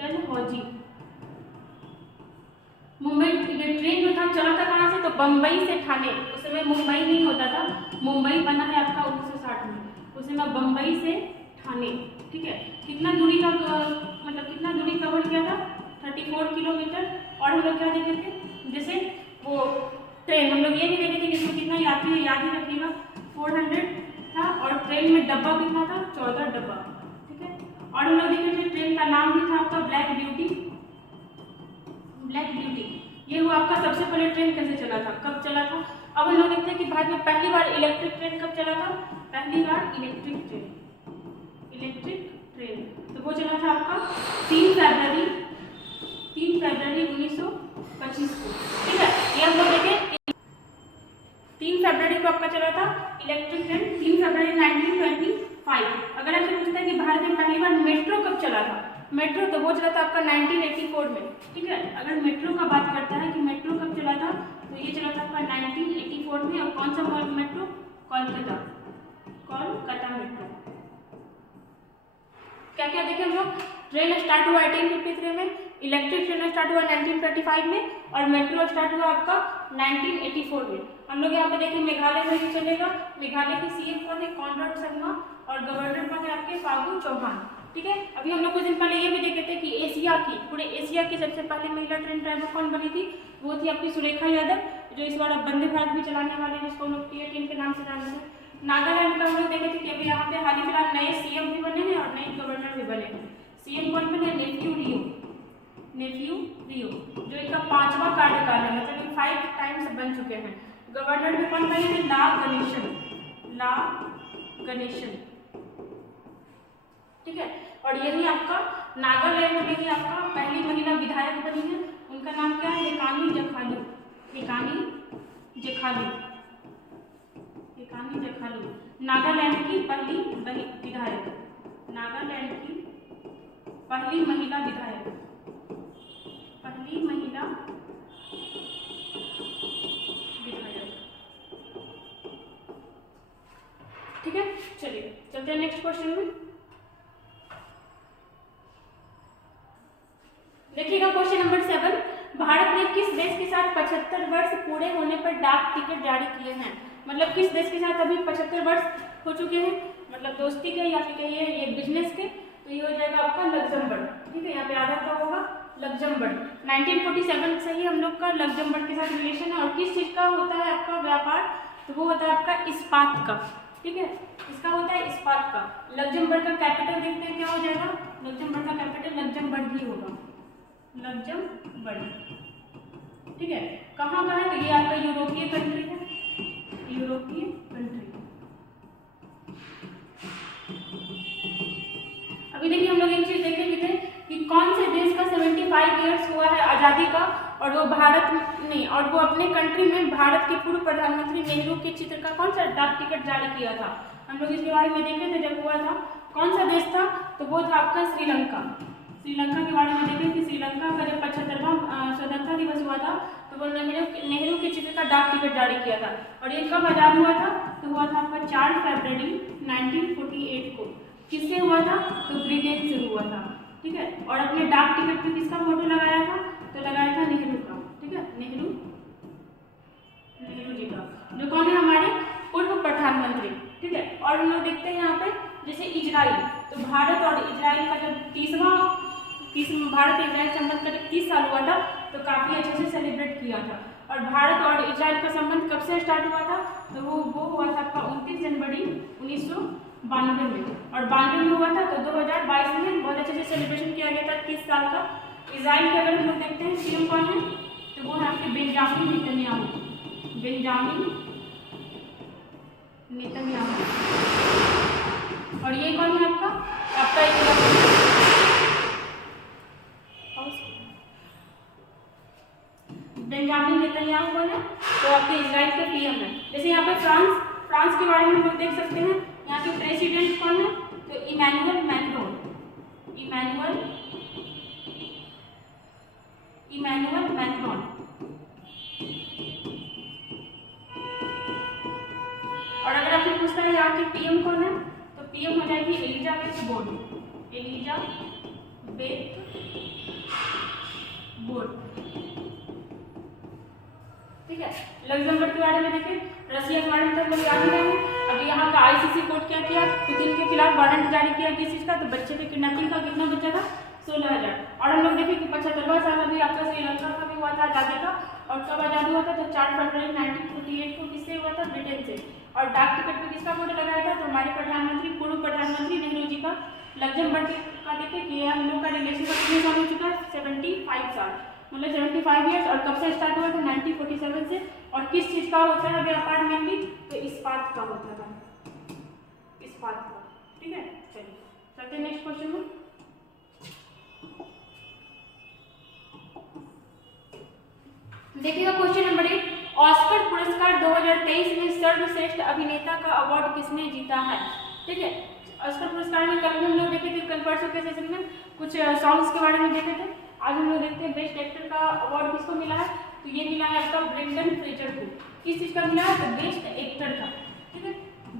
Dalhousie. Mumbai train जो था चला था कहाँ से? तो बम्बई से ठाणे। उस समय मुंबई नहीं होता था, मुंबई बना है आपका 1960 में। उस समय बम्बई से ठाणे, ठीक है। कितना दूरी का मतलब कितना दूरी कवर किया था? 34 किलोमीटर। और हम लोग क्या देखे थे? जैसे वो ट्रेन हम लोग ये भी देखे थे कि इसमें कितना यात्री है, याद ही रखिएगा 400 था। और ट्रेन में डब्बा कितना था? 14 डब्बा, ठीक है। और हम लोग देखे थे ट्रेन का नाम भी था आपका ब्लैक ब्यूटी, ब्लैक ब्यूटी। ये हुआ आपका सबसे पहले ट्रेन कैसे चला था, कब चला था। अब हम लोग देखते हैं कि भारत में पहली बार इलेक्ट्रिक ट्रेन कब चला था? पहली बार इलेक्ट्रिक ट्रेन, इलेक्ट्रिक ट्रेन तो वो चला था आपका 3 फरवरी 1925 को, ठीक है। ये हम लोग देखें 3 फरवरी को आपका चला था इलेक्ट्रिक ट्रेन, 3 फरवरी 1925। अगर आपसे पूछता है कि भारत में पहली बार मेट्रो कब चला था? मेट्रो तो वो चला था आपका 1984 में, ठीक है। अगर मेट्रो का बात करता है कि मेट्रो कब चला था, तो ये चला था आपका 1984 में। और कौन सा मेट्रो? कोलकाता, कोलकाता मेट्रो। क्या क्या देखें हम लोग? ट्रेन स्टार्ट हुआ 1853 में, इलेक्ट्रिक ट्रेन स्टार्ट हुआ 1925 में, और मेट्रो स्टार्ट हुआ आपका 1984 में। हम लोग यहाँ पे देखें मेघालय में भी चलेगा। मेघालय के सीएम कौन है? कॉनराड संगमा। और गवर्नर कौन है आपके? फागू चौहान, ठीक है। अभी हम लोग कुछ दिन पहले ये भी देखे थे कि एशिया की, पूरे एशिया की सबसे पहले महिला ट्रेन ड्राइवर कौन बनी थी? वो थी आपकी सुरेखा यादव, जो इस बार वंदे भारत भी चलाने वाले, जिसको हम लोग टी-18 के नाम से जानते हैं। नागालैंड का हम लोग देखे थे कि अभी यहाँ पे हाल ही फिलहाल नए सीएम भी बने हैं और नए गवर्नर भी बने हैं। सीएम कौन बने? नेफ्यू रियो, नेफ्यू रियो, जो इनका 5वां कार्यकाल है, मतलब 5 टाइम्स बन चुके हैं। गवर्नर में कौन बने थे? नाग गणेशन, ला गणेशन, ठीक है। और यही आपका नागालैंड में ही आपका पहली महिला विधायक बनी है, उनका नाम क्या है? हेकानी जखालू, हेकानी जेखालू, हेकानी जेखालू, नागालैंड की पहली विधायक, नागालैंड की पहली महिला विधायक, पहली महिला विधायक, ठीक है। चलिए चलते हैं नेक्स्ट क्वेश्चन में। देखिएगा क्वेश्चन नंबर 7, भारत ने किस देश के साथ 75 वर्ष पूरे होने पर डाक टिकट जारी किए हैं? मतलब किस देश के साथ अभी 75 वर्ष हो चुके हैं, मतलब दोस्ती के या फिर कहिए ये बिजनेस के, तो ये हो जाएगा आपका लग्जमबर्ग, ठीक है। यहाँ पे आधा क्या होगा? लग्जमबर्ग। 1947 से ही हम लोग का लग्जमबर्ग के साथ रिलेशन है। और किस चीज़ का होता है आपका व्यापार? तो वो होता है आपका इस्पात का, ठीक है। इसका होता है इस्पात का। लग्जमबर्ग का कैपिटल देखते हैं क्या हो जाएगा? लग्जमबर्ग का कैपिटल लग्जमबर्ग ही होगा, लग्जमबर्ग, ठीक है। कहाँ का है? तो ये आपका यूरोपीय कंट्री है, यूरोपीय कंट्री। अभी देखिए हम लोग एक चीज देखेंगे थे कि कौन से देश का 75 ईयर्स हुआ है आज़ादी का, और वो भारत नहीं, और वो अपने कंट्री में भारत के पूर्व प्रधानमंत्री नेहरू के चित्र का कौन सा डाक टिकट जारी किया था। हम लोग इसके बारे में देखे थे जब हुआ था। कौन सा देश था? तो वो था आपका श्रीलंका। श्रीलंका के बारे में देखें कि श्रीलंका का जब 75वां स्वतंत्रता दिवस हुआ था तो वो नेहरू के चित्र का डाक टिकट जारी किया था। और ये कब आज़ाद हुआ था? तो हुआ था आपका 4 फरवरी 1948 को। किससे हुआ था? तो ब्रिटेन से हुआ था, ठीक है। और अपने डाक टिकट पे किसका फोटो लगाया था? तो लगाया था नेहरू का, ठीक है, नेहरू जी का, जो कौन है हमारे पूर्व प्रधानमंत्री, ठीक है। और हम लोग देखते हैं यहाँ पे जैसे इजराइल, तो भारत और इजराइल का जब भारत इजराइल संबंध का जब 30 साल हुआ था तो काफी अच्छे से सेलिब्रेट किया था। और भारत और इजराइल का संबंध कब से स्टार्ट हुआ था? तो वो हुआ था आपका 29 जनवरी 1992 में, और 92 में हुआ था। तो 2022 में बहुत अच्छे से सेलिब्रेशन किया गया था 30 साल का। इजराइल के अगर हम लोग देखते हैं सीएम कौन है, तो वो है आपके बेंजामिन नेतन्याहू, बेंजामिन नेतन्याहू। और ये कौन है आपका बेंजामिन नेतन्याहू कौन है? तो आपके इजराइल के पीएम है। जैसे यहाँ पे फ्रांस के बारे में हम लोग देख सकते हैं, यहाँ के प्रेसिडेंट कौन है? तो इमैनुअल मैक्रोन, इमैनुअल मैक्रोन। और अगर आपसे पूछता है यहाँ के पीएम कौन है, तो पीएम हो जाएगी एलिजाबेथ बोर्न, एलिजाबेथ बोर्न, ठीक है। लग्जमबर्ग के बारे में देखें, रशिया के बारे में तो हम लोग याद ही रहे हैं। अभी यहाँ का आईसीसी कोर्ट क्या किया? पुतिन के खिलाफ वारंट जारी किया किस चीज का? तो बच्चे पे किडनैपिंग का। कितना बच्चा था? 16,000। और हम लोग देखें कि 75वां साल अभी आपका श्रीलंका का भी हुआ था आज़ादी का। और कब आज़ाद हुआ था? तो 4 फरवरी 1948 को। किससे हुआ था? ब्रिटेन से। और डाक टिकट पे किसका फोटो लगाया था? तो हमारे प्रधानमंत्री, पूर्व प्रधानमंत्री नेहरू जी का। लग्जमबर्ग का देखें कि हम लोग का रिलेशन का कितने साल हो चुका है? 75 साल, मतलब 75 ईयर्स। और कब से स्टार्ट हुआ था? 1947 से। और किस चीज का होता है व्यापार मेनली? तो इस्पात का होता है, इस्पात का, ठीक है। चलिए चलते हैं नेक्स्ट क्वेश्चन में। देखिएगा क्वेश्चन नंबर 8, ऑस्कर पुरस्कार 2023 में सर्वश्रेष्ठ अभिनेता का अवार्ड किसने जीता है? ठीक है, ऑस्कर पुरस्कार में कल हम लोग देखे थे, कल परसों के सेशन में कुछ सॉन्ग्स के बारे में देखे थे। आज हम लोग देखते हैं बेस्ट एक्टर का अवार्ड किसको मिला है। तो ये मिला है आपका ब्रेंडन फ्रेजर को। किस चीज का मिला है? तो बेस्ट एक्टर का, ठीक है।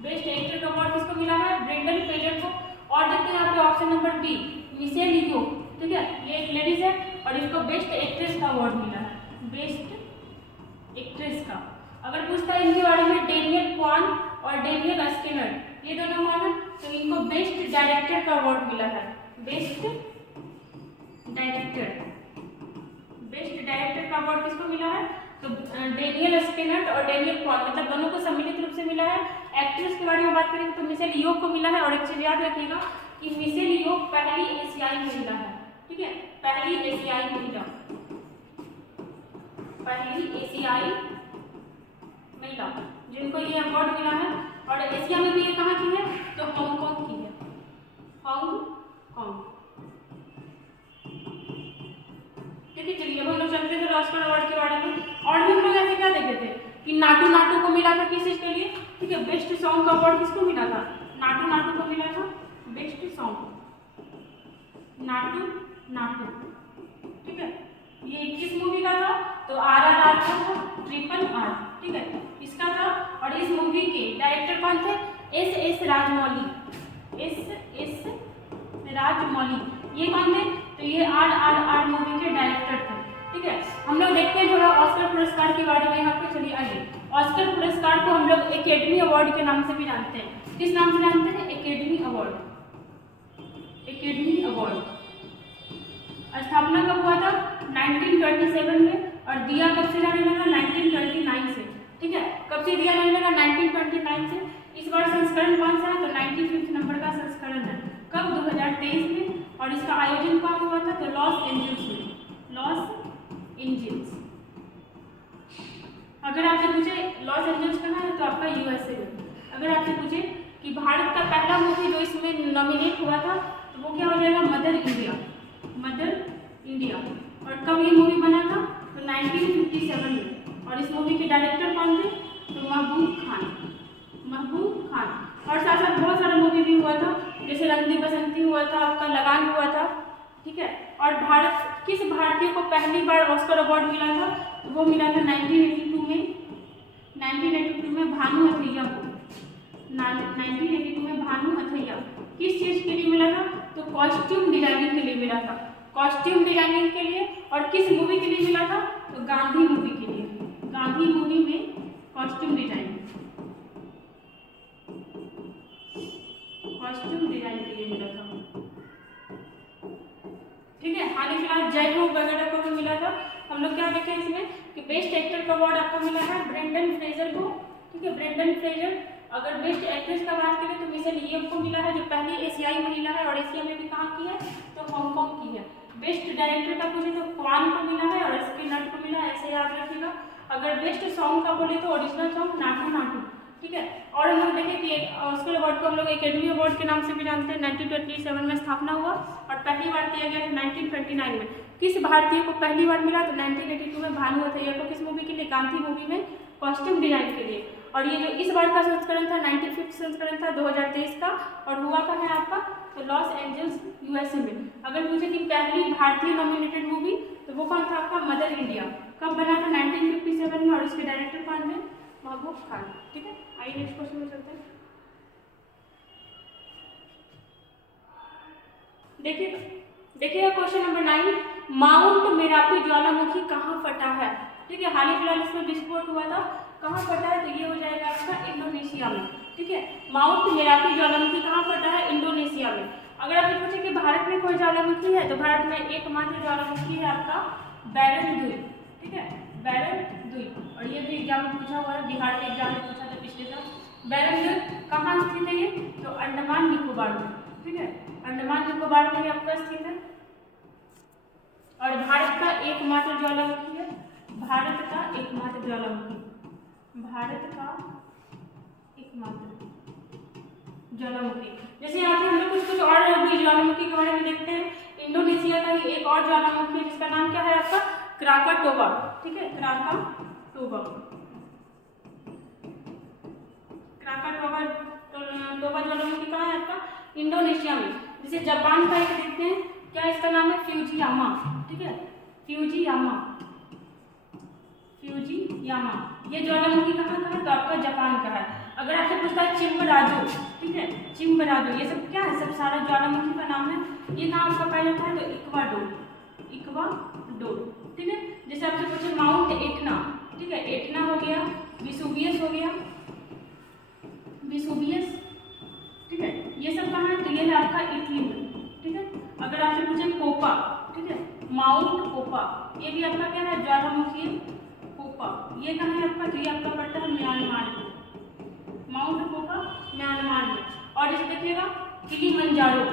बेस्ट एक्टर का अवार्ड किसको मिला है? ब्रेंडन फ्रेजर को। और देखते हैं यहाँ पे ऑप्शन नंबर बी, मिशेल लियो, ठीक है, ये एक लेडीज है और इनको बेस्ट एक्ट्रेस का अवार्ड मिला है, बेस्ट एक्ट्रेस का। अगर पूछता है इनके बारे में डेनियल क्वान और डेनियल स्किनर, ये दोनों कौन है? तो इनको बेस्ट डायरेक्टर का अवार्ड मिला है, बेस्ट डायरेक्टर। बेस्ट डायरेक्टर का अवार्ड किसको मिला है? तो डेनियल स्किनर और डेनियल क्वान, मतलब दोनों को सम्मिलित रूप से मिला है। एक्ट्रेस के बारे में बात करेंगे तो मिशेल लियो को मिला है। और एक चीज याद रखिएगा कि मिशेल लियो पहली एशियाई महिला है, ठीक है, पहली एशियाई महिला, पहली एशियाई महिला जिनको ये अवार्ड मिला है। और एशिया में भी ये कहाँ की है, तो हांगकांग की है, हांगकांग। ठीक है, चलिए अब हम लोग चलते थे ऑस्कर अवार्ड के बारे में। और भी हम लोग ऐसे क्या देखे थे कि नाटू नाटू को मिला था किस चीज के लिए, ठीक है, बेस्ट सॉन्ग का अवार्ड किसको मिला था, नाटू नाटू को मिला था बेस्ट सॉन्ग, नाटू नाटू। ठीक है, ये किस मूवी का था, तो RRR का था, RRR, ठीक है, इसका था। और इस मूवी के डायरेक्टर कौन थे, S.S. राजमौली, S.S. राजमौली, ये कौन थे, तो ये RRR मूवी के डायरेक्टर थे। ठीक है, हम लोग देखते हैं थोड़ा ऑस्कर पुरस्कार के बारे में यहाँ पे। चलिए आइए, ऑस्कर पुरस्कार को हम लोग एकेडमी अवार्ड के नाम से भी जानते हैं। किस नाम से जानते हैं, एकेडमी अवार्ड, एकेडमी अवार्ड। स्थापना कब हुआ था, 1927 में, और दिया कब से जाने लगा, 1929 से। ठीक है, कब से दिया जाने लगा, 1929 से। इस बार संस्करण कौन सा है, तो 95 नंबर का संस्करण है। कब, 2023 में। और इसका आयोजन कहाँ हुआ था, तो लॉस एंजल्स में, लॉस एंजल्स। अगर आपसे पूछे लॉस एंजल्स कहाँ है, तो आपका USA में। अगर आपसे पूछे कि भारत का पहला मूवी जो इसमें नॉमिनेट हुआ था, तो वो क्या हो जाएगा, मदर इंडिया, मदर इंडिया। और कब ये मूवी बना था, तो 1957 में। और इस मूवी के डायरेक्टर कौन थे, तो महबूब खान, महबूब खान। और साथ साथ बहुत सारा मूवी भी हुआ था, जैसे रंग दे बसंती हुआ था, आपका लगान हुआ था। ठीक है, और भारत किस भारतीय को पहली बार ऑस्कर अवार्ड मिला था, तो वो मिला था 1982 में, 1982 में भानु अथैया को, 1982 में भानु अथैया। किस चीज़ के लिए मिला था, तो कॉस्ट्यूम डिजाइनिंग के लिए मिला था, कॉस्ट्यूम डिजाइनिंग के लिए। और किस मूवी के लिए मिला था, तो गांधी मूवी के लिए, गांधी मूवी में कॉस्ट्यूम डिजाइन, कॉस्ट्यूम डिजाइन के लिए मिला था। ठीक है, हाल ही फिलहाल जय हो वगैरह को भी मिला था। हम लोग क्या देखें इसमें कि बेस्ट एक्टर का अवार्ड आपको मिला है ब्रेंडन फ्रेजर को। ठीक है, ब्रेंडन फ्रेजर। अगर बेस्ट एक्ट्रेस का बात करें तो मिशेल येव को मिला है, जो पहली एशियाई महिला है, और एशिया में भी कहाँ की है, तो हांगकांग की है। बेस्ट डायरेक्टर का पूछे तो क्वान को मिला है, और एस.के. नट को मिला है, ऐसे याद रखिएगा। अगर बेस्ट सॉन्ग का बोले तो ओरिजिनल सॉन्ग नाटू नाटू। ठीक है, और हम लोग देखें कि ऑस्कर अवार्ड को हम लोग एकेडमी अवार्ड के नाम से भी जानते हैं। 1927 में स्थापना हुआ और पहली बार दिया गया था 1929 में। किस भारतीय को पहली बार मिला, तो 1982 में भानु अथैया को। किस मूवी के लिए, गांधी मूवी में कॉस्ट्यूम डिजाइन के लिए। और ये जो इस बार का संस्करण था 95 संस्करण था 2023 का, और हुआ का है आपका, तो लॉस एंजल्स USA में। अगर पूछे कि पहली भारतीय नॉमिनेटेड मूवी, तो वो कौन था आपका, मदर इंडिया। कब बना था, 1957 में, और उसके डायरेक्टर कौन थे, महबूब खान। ठीक है, आइए नेक्स्ट क्वेश्चन में चलते हैं। देखिएगा क्वेश्चन नंबर 9, माउंट मेरापी ज्वालामुखी कहाँ फटा है। ठीक है, हाल ही फिलहाल इसमें विस्फोट हुआ था, कहाँ फटा है, तो ये हो जाएगा आपका इंडोनेशिया में। ठीक है, माउंट मेरापी ज्वालामुखी कहाँ फटा है, इंडोनेशिया में। अगर आप पूछे कि भारत में कोई ज्वालामुखी है, तो भारत में एकमात्र ज्वालामुखी है आपका बैरन द्वीप। ठीक है, बैरन द्वीप। और ये भी एग्जाम में पूछा हुआ है, बिहार के एग्जाम में पूछा था पिछले साल। बैरन द्वीप कहाँ स्थित है ये, तो अंडमान निकोबार में। ठीक है, अंडमान निकोबार में आपका स्थित है। और भारत का एकमात्र ज्वालामुखी है, भारत का एकमात्र ज्वालामुखी, भारत का एकमात्र ज्वालामुखी। जैसे यहाँ पे हम लोग कुछ और भी ज्वालामुखी के बारे में देखते हैं। इंडोनेशिया का ही एक और ज्वालामुखी है, जिसका नाम क्या है आपका, क्राकाटोबा। ठीक है, क्राकाटोबा, क्राकाटोबा टोबा ज्वालामुखी कहाँ है आपका, इंडोनेशिया में। जैसे जापान का एक देखते हैं, क्या इसका नाम है, फ्यूजियामा। ठीक है, फ्यूजियामा, फ्यूजियामा। ये ज्वालामुखी कहाँ का है, तो आपका जापान का है। अगर आपसे पूछता है चिम्बराजो, ठीक है, चिम्बराजो, ये सब क्या है, सब सारा ज्वालामुखी का नाम है। ये कहाँ आपका पाया जाता है, तो इक्वाडोर, इक्वाडोर। ठीक है, जैसे आपसे पूछे माउंट एटना। ठीक है, एटना हो गया, विसुवियस हो गया, विसुवियस। ठीक है, ये सब कहाँ है, तो ये है आपका इटली में। ठीक है, अगर आपसे पूछे कोपा, ठीक है, माउंट कोपा, ये भी आपका क्या है, ज्वालामुखी कोपा। ये कहाँ है आपका, तो ये आपका पड़ता है म्यांमार में, माउंट कोपा म्यांमार में। और जैसे देखिएगा किलिमंजारो,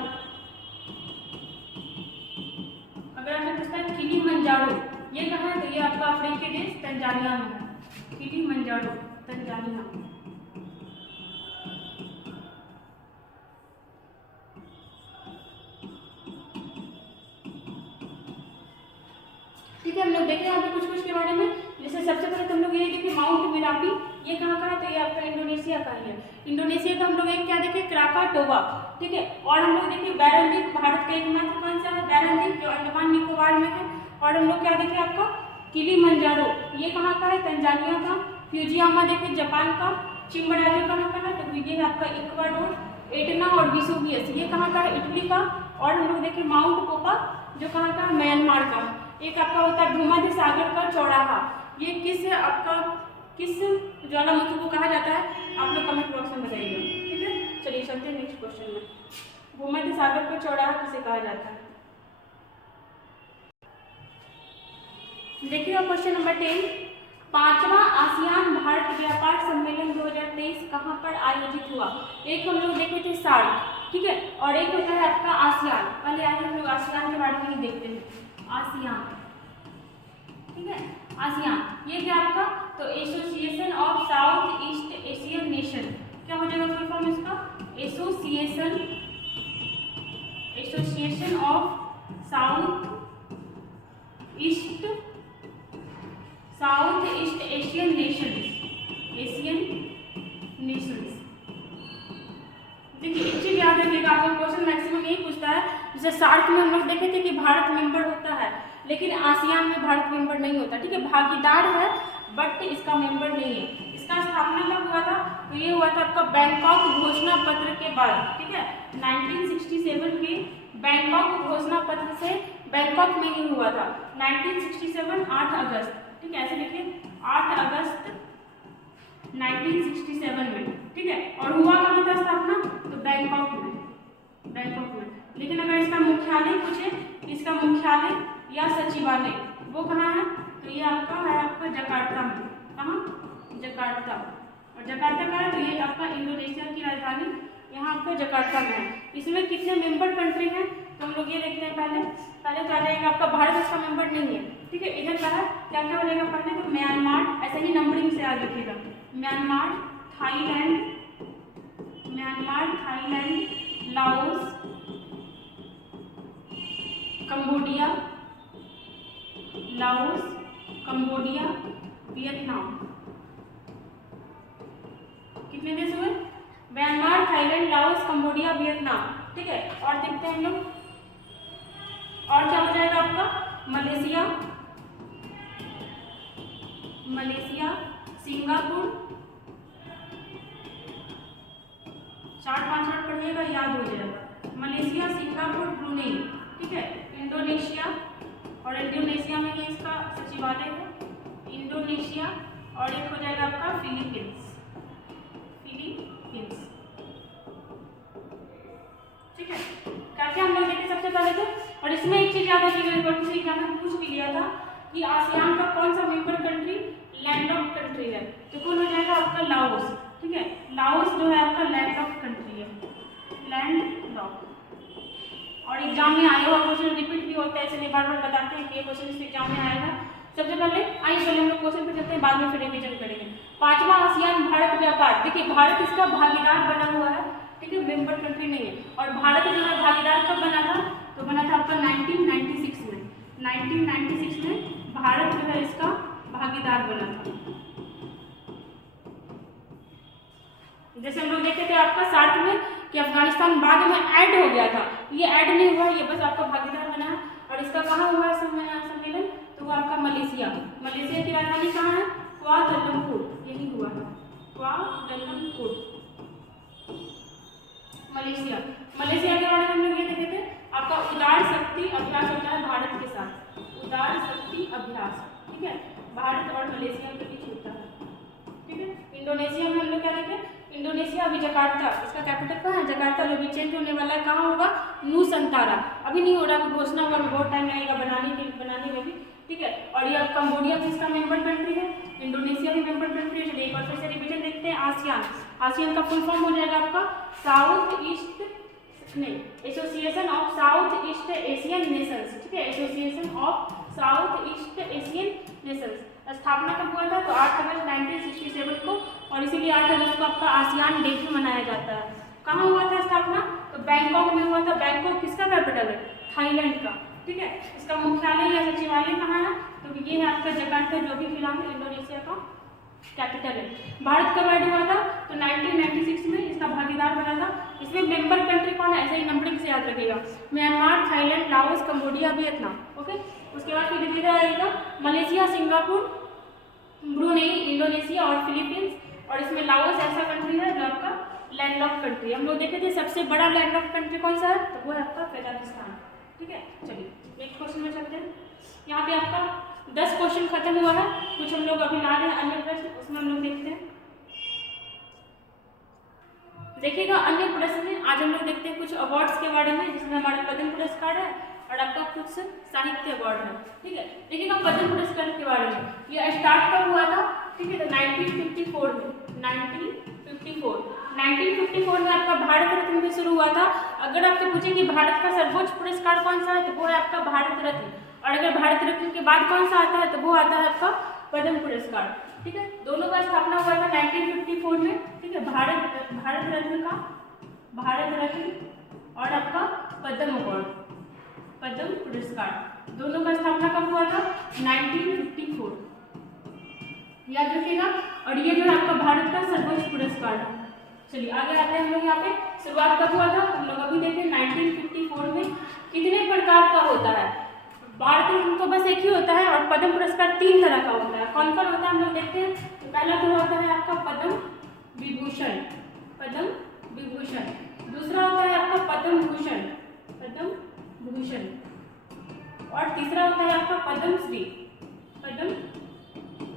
अगर आपसे पूछता है किलिमंजारो, ये कहाँ है, तो ये आपका अफ्रीकी देश तंजानिया में है, किलिमंजारो तंजानिया। ठीक है, हम लोग देखें यहाँ पे कुछ कुछ के बारे में। जैसे सबसे पहले तो हम लोग ये देखिए माउंट मेरापी, ये कहाँ का है, तो ये आपका इंडोनेशिया का ही है। इंडोनेशिया का हम लोग एक क्या देखे, क्राकाटोवा, ठीक है। और हम लोग देखिए बैरन द्वीप, भारत का एकमात्र कौन सा है, बैरन द्वीप, जो अंडमान निकोबार में है। और हम लोग क्या देखे आपका किलिमंजारो, ये कहाँ का है, तंजानिया का। फ्यूजियामा देखिए जापान का। चिम्बराजो कहाँ का है, तो ये है आपका इक्वाडोर। एटना और विसुवियस, ये कहाँ का है, इटली का। और हम लोग देखिए माउंट पोपा, जो कहाँ का है, म्यांमार का। एक आपका होता है भूमध्य सागर का चौराहा, ये किस आपका किस ज्वालामुखी को कहा जाता है, आप लोग कमेंट बॉक्स में बताइएगा, ठीक है। चलिए चलते हैं नेक्स्ट क्वेश्चन में। भूमध्य सागर का चौराहा किसे कहा जाता है। देखिए क्वेश्चन नंबर 10, 5वां आसियान भारत व्यापार सम्मेलन 2023 कहाँ पर आयोजित हुआ। एक हम लोग देखे थे सार्क, ठीक है, और एक होता है आपका आसियान। पहले आइए हम लोग आसियान के बारे में ही देखते हैं। आसियान, ठीक है, आसियान ये क्या आपका, तो association of south east Asian nation, क्या हो जाएगा फुल फॉर्म इसका, association of south east Asian Nations. देखिए एक चीज याद रखिएगा, आपको क्वेश्चन मैक्सिमम यही पूछता है, जैसे सार्क में हम लोग देखे थे कि भारत मेंबर होता है, लेकिन आसियान में भारत मेंबर नहीं होता, ठीक है, भागीदार है बट इसका मेंबर नहीं है। इसका स्थापना कब हुआ था, तो ये हुआ था आपका बैंकॉक घोषणा पत्र के बाद, ठीक है, 1967 के बैंकॉक घोषणा पत्र से बैंकॉक में ही हुआ था। 1967 8 अगस्त, ठीक है, ऐसे लिखिए 8 अगस्त 1967 में, ठीक है। और हुआ कहाँ था स्थापना, तो बैंकॉक में। लेकिन अगर इसका मुख्यालय पूछे, इसका मुख्यालय या सचिवालय वो कहाँ है, तो ये आपका है आपका जकार्ता में। कहाँ, जकार्ता। और जकार्ता का है, तो ये आपका इंडोनेशिया की राजधानी यहाँ आपका जकार्ता में है। इसमें कितने मेंबर कंट्री हैं, तो हम लोग ये देखते हैं। पहले तो आ जाएगा आपका भारत, इसका मेंबर नहीं है, ठीक है। इधर का है क्या क्या हो जाएगा पहले, तो म्यांमार, ऐसे ही नंबरिंग से याद रखिएगा, Myanmar, Thailand, Laos, Cambodia, Vietnam. कितने देश हुए, Myanmar, Thailand, Laos, Cambodia, Vietnam, ठीक है। और देखते हैं हम लोग, और क्या हो जाएगा आपका मलेशिया, सिंगापुर, 4-5 पढ़िएगा याद हो जाएगा। मलेशिया, सिंगापुर, ब्रुनेई, ठीक है। इंडोनेशिया, और इंडोनेशिया में ये इसका सचिवालय है, इंडोनेशिया। और एक हो जाएगा आपका फिलीपींस, ठीक है। क्या क्या हम लोग देखें सबसे पहले तो, और इसमें एक चीज याद रखिएगा, एग्जाम पूछ भी लिया था कि आसियान का कौन सा मेंबर कंट्री लैंडलॉक्ड कंट्री है, तो कौन हो जाएगा आपका लाओस, ठीक है। लाओस जो है आपका लैंडलॉक्ड कंट्री है, लैंडलॉक्ड। और एग्जाम में आया हुआ क्वेश्चन रिपीट भी होता है, इसलिए बार बार बताते हैं कि ये क्वेश्चन इस एग्जाम में आएगा। सबसे पहले हम लोग क्वेश्चन पे चलते हैं, बाद में फिर रिवीजन करेंगे। 5वां आसियान भारत व्यापार, देखिए भारत इसका भागीदार बना हुआ है, ठीक है, मेंबर कंट्री नहीं है। और भारत जो है भागीदार कब बना था, तो बना था आपका 1996 में। 1996 में भारत जो है इसका भागीदार बना था। जैसे हम लोग देखे थे आपका सार्क में कि अफगानिस्तान बाद में ऐड हो गया था, ये ऐड नहीं हुआ, ये बस आपका भागीदार बना है। और इसका कहाँ हुआ है सम्मेलन, तो वो आपका मलेशिया की राजधानी कहाँ है, कुआलालंपुर, यही हुआ है, कुआलालंपुर, मलेशिया के बारे में हम लोग ये देखे थे, आपका उदार शक्ति अभ्यास होता है भारत के साथ, उदार शक्ति अभ्यास, ठीक है, भारत और मलेशिया के बीच होता है, ठीक है। इंडोनेशिया में हम लोग क्या देखे, इंडोनेशिया अभी जकार्ता, इसका कैपिटल कहाँ है, जकार्ता, जो भी चेंज होने वाला है कहाँ होगा, नूसंतारा, अभी नहीं हो रहा, घोषणा हुआ, बहुत टाइम लगेगा बनाने में भी, ठीक है। और ये कंबोडिया भी इसका मेंबर कंट्री है, इंडोनेशिया भी मेंबर कंट्री है। चलिए एक बार फिर से रिवीजन देखते हैं। आसियान का फुल फॉर्म हो जाएगा आपका association of south east Asian Nations, ठीक है, association of south east Asian Nations. स्थापना कब हुआ था, तो 8 अगस्त 1967 को, और इसीलिए 8 अगस्त को आपका आसियान डे भी मनाया जाता है। कहाँ हुआ था स्थापना, तो बैंकॉक में हुआ था। बैंकॉक किसका कैपिटल है, थाईलैंड का, ठीक है। इसका मुख्यालय या सचिवालय कहाँ है, तो ये है आपका जकार्ता, जो भी फिलहाल इंडोनेशिया का कैपिटल है। भारत कब ऐड हुआ था, तो 1996 में इसका भागीदार बना था। इसमें मेंबर कंट्री कौन है, ऐसे ही नंबरिंग से याद रखिएगा, Myanmar, Thailand, Laos, Cambodia, Vietnam. Okay, उसके बाद फिर धीरे आएगा मलेशिया, सिंगापुर, ब्रुनेई, इंडोनेशिया और फिलीपींस। और इसमें लाओस ऐसा कंट्री है जो आपका लैंडलॉक कंट्री है। हम लोग देखे थे सबसे बड़ा लैंडलॉक कंट्री कौन सा है, तो वो है आपका कजाकिस्तान। ठीक है, चलिए नेक्स्ट क्वेश्चन में चलते हैं। यहाँ पे आपका 10 क्वेश्चन खत्म हुआ है, कुछ हम लोग अभी ला रहे हैं अन्य प्रश्न, उसमें हम लोग देखते हैं। देखिएगा अन्य प्रश्न में आज हम लोग देखते हैं कुछ अवार्ड्स के बारे में, जिसमें हमारे पद्म पुरस्कार है और आपका कुछ साहित्य अवार्ड है। ठीक है, देखिएगा पद्म पुरस्कार के बारे में, ये स्टार्ट कब हुआ था, ठीक है, तो 1954 में। 1954 में आपका भारत रत्न में शुरू हुआ था। अगर आपसे पूछे कि भारत का सर्वोच्च पुरस्कार कौन सा है, तो वो है आपका भारत रत्न। और अगर भारत रत्न के बाद कौन सा आता है, तो वो आता है आपका पद्म पुरस्कार। ठीक है, दोनों का स्थापना हुआ था 1954 में। ठीक है, भारत रत्न और आपका पद्म अवार्ड, पद्म पुरस्कार, दोनों का स्थापना कब हुआ था, 1954, याद रखिएगा। और ये जो है आपका भारत का सर्वोच्च पुरस्कार है। चलिए आगे आते हैं हम लोग। यहाँ पे शुरुआत कब हुआ था, हम लोग अभी देखें 1954 में। कितने प्रकार का होता है, भारत रत्न तो बस एक ही होता है, और पद्म पुरस्कार 3 तरह का होता है। कौन कौन होता है हम लोग देखते हैं। तो पहला तो होता है आपका पद्म विभूषण, पद्म विभूषण। दूसरा होता है आपका पद्म भूषण, पद्म भूषण। और तीसरा होता है आपका पद्म श्री, पद्म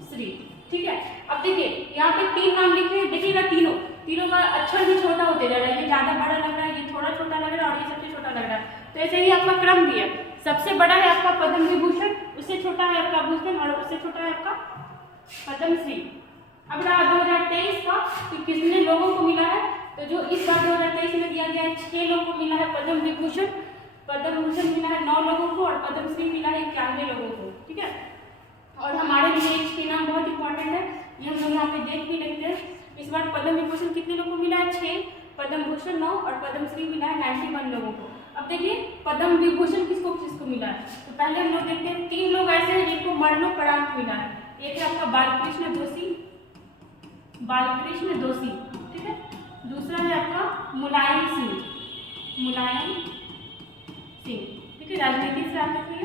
श्री। ठीक है, अब देखिए यहाँ पे 3 नाम लिखे हैं, देखिएगा तीनों का अक्षर भी छोटा होते जा रहा है। ये ज्यादा बड़ा लग रहा है, ये थोड़ा छोटा लग रहा है, और ये सबसे छोटा लग रहा है। तो ऐसे ही आपका क्रम भी है, सबसे बड़ा है आपका पद्म विभूषण, उससे छोटा है आपका भूषण, और उससे छोटा है आपका पद्म श्री। अब रहा 2023 का, तो कितने लोगों को मिला है, तो जो इस बार 2023 में दिया गया है 6 लोगों को मिला है पद्म विभूषण, पद्म भूषण मिला है 9 लोगों को, और पद्म श्री मिला है 91 लोगों को। ठीक है, और हमारे लिए इसके नाम बहुत इंपॉर्टेंट है, ये हम लोग यहाँ पे देख भी लेते हैं। इस बार पद्म विभूषण कितने लोगों को मिला है, 6, पद्म भूषण 9, और पद्म श्री मिला है 91 लोगों को। अब देखिए पद्म विभूषण किसको किसको मिला है, तो पहले हम लोग देखते हैं 3 लोग ऐसे हैं जिनको मरणोपरांत मिला है। एक है आपका बालकृष्ण दोषी, बालकृष्ण दोषी। ठीक है, दूसरा है आपका मुलायम सिंह, मुलायम सिंह। ठीक है, राजनीति से आते थे।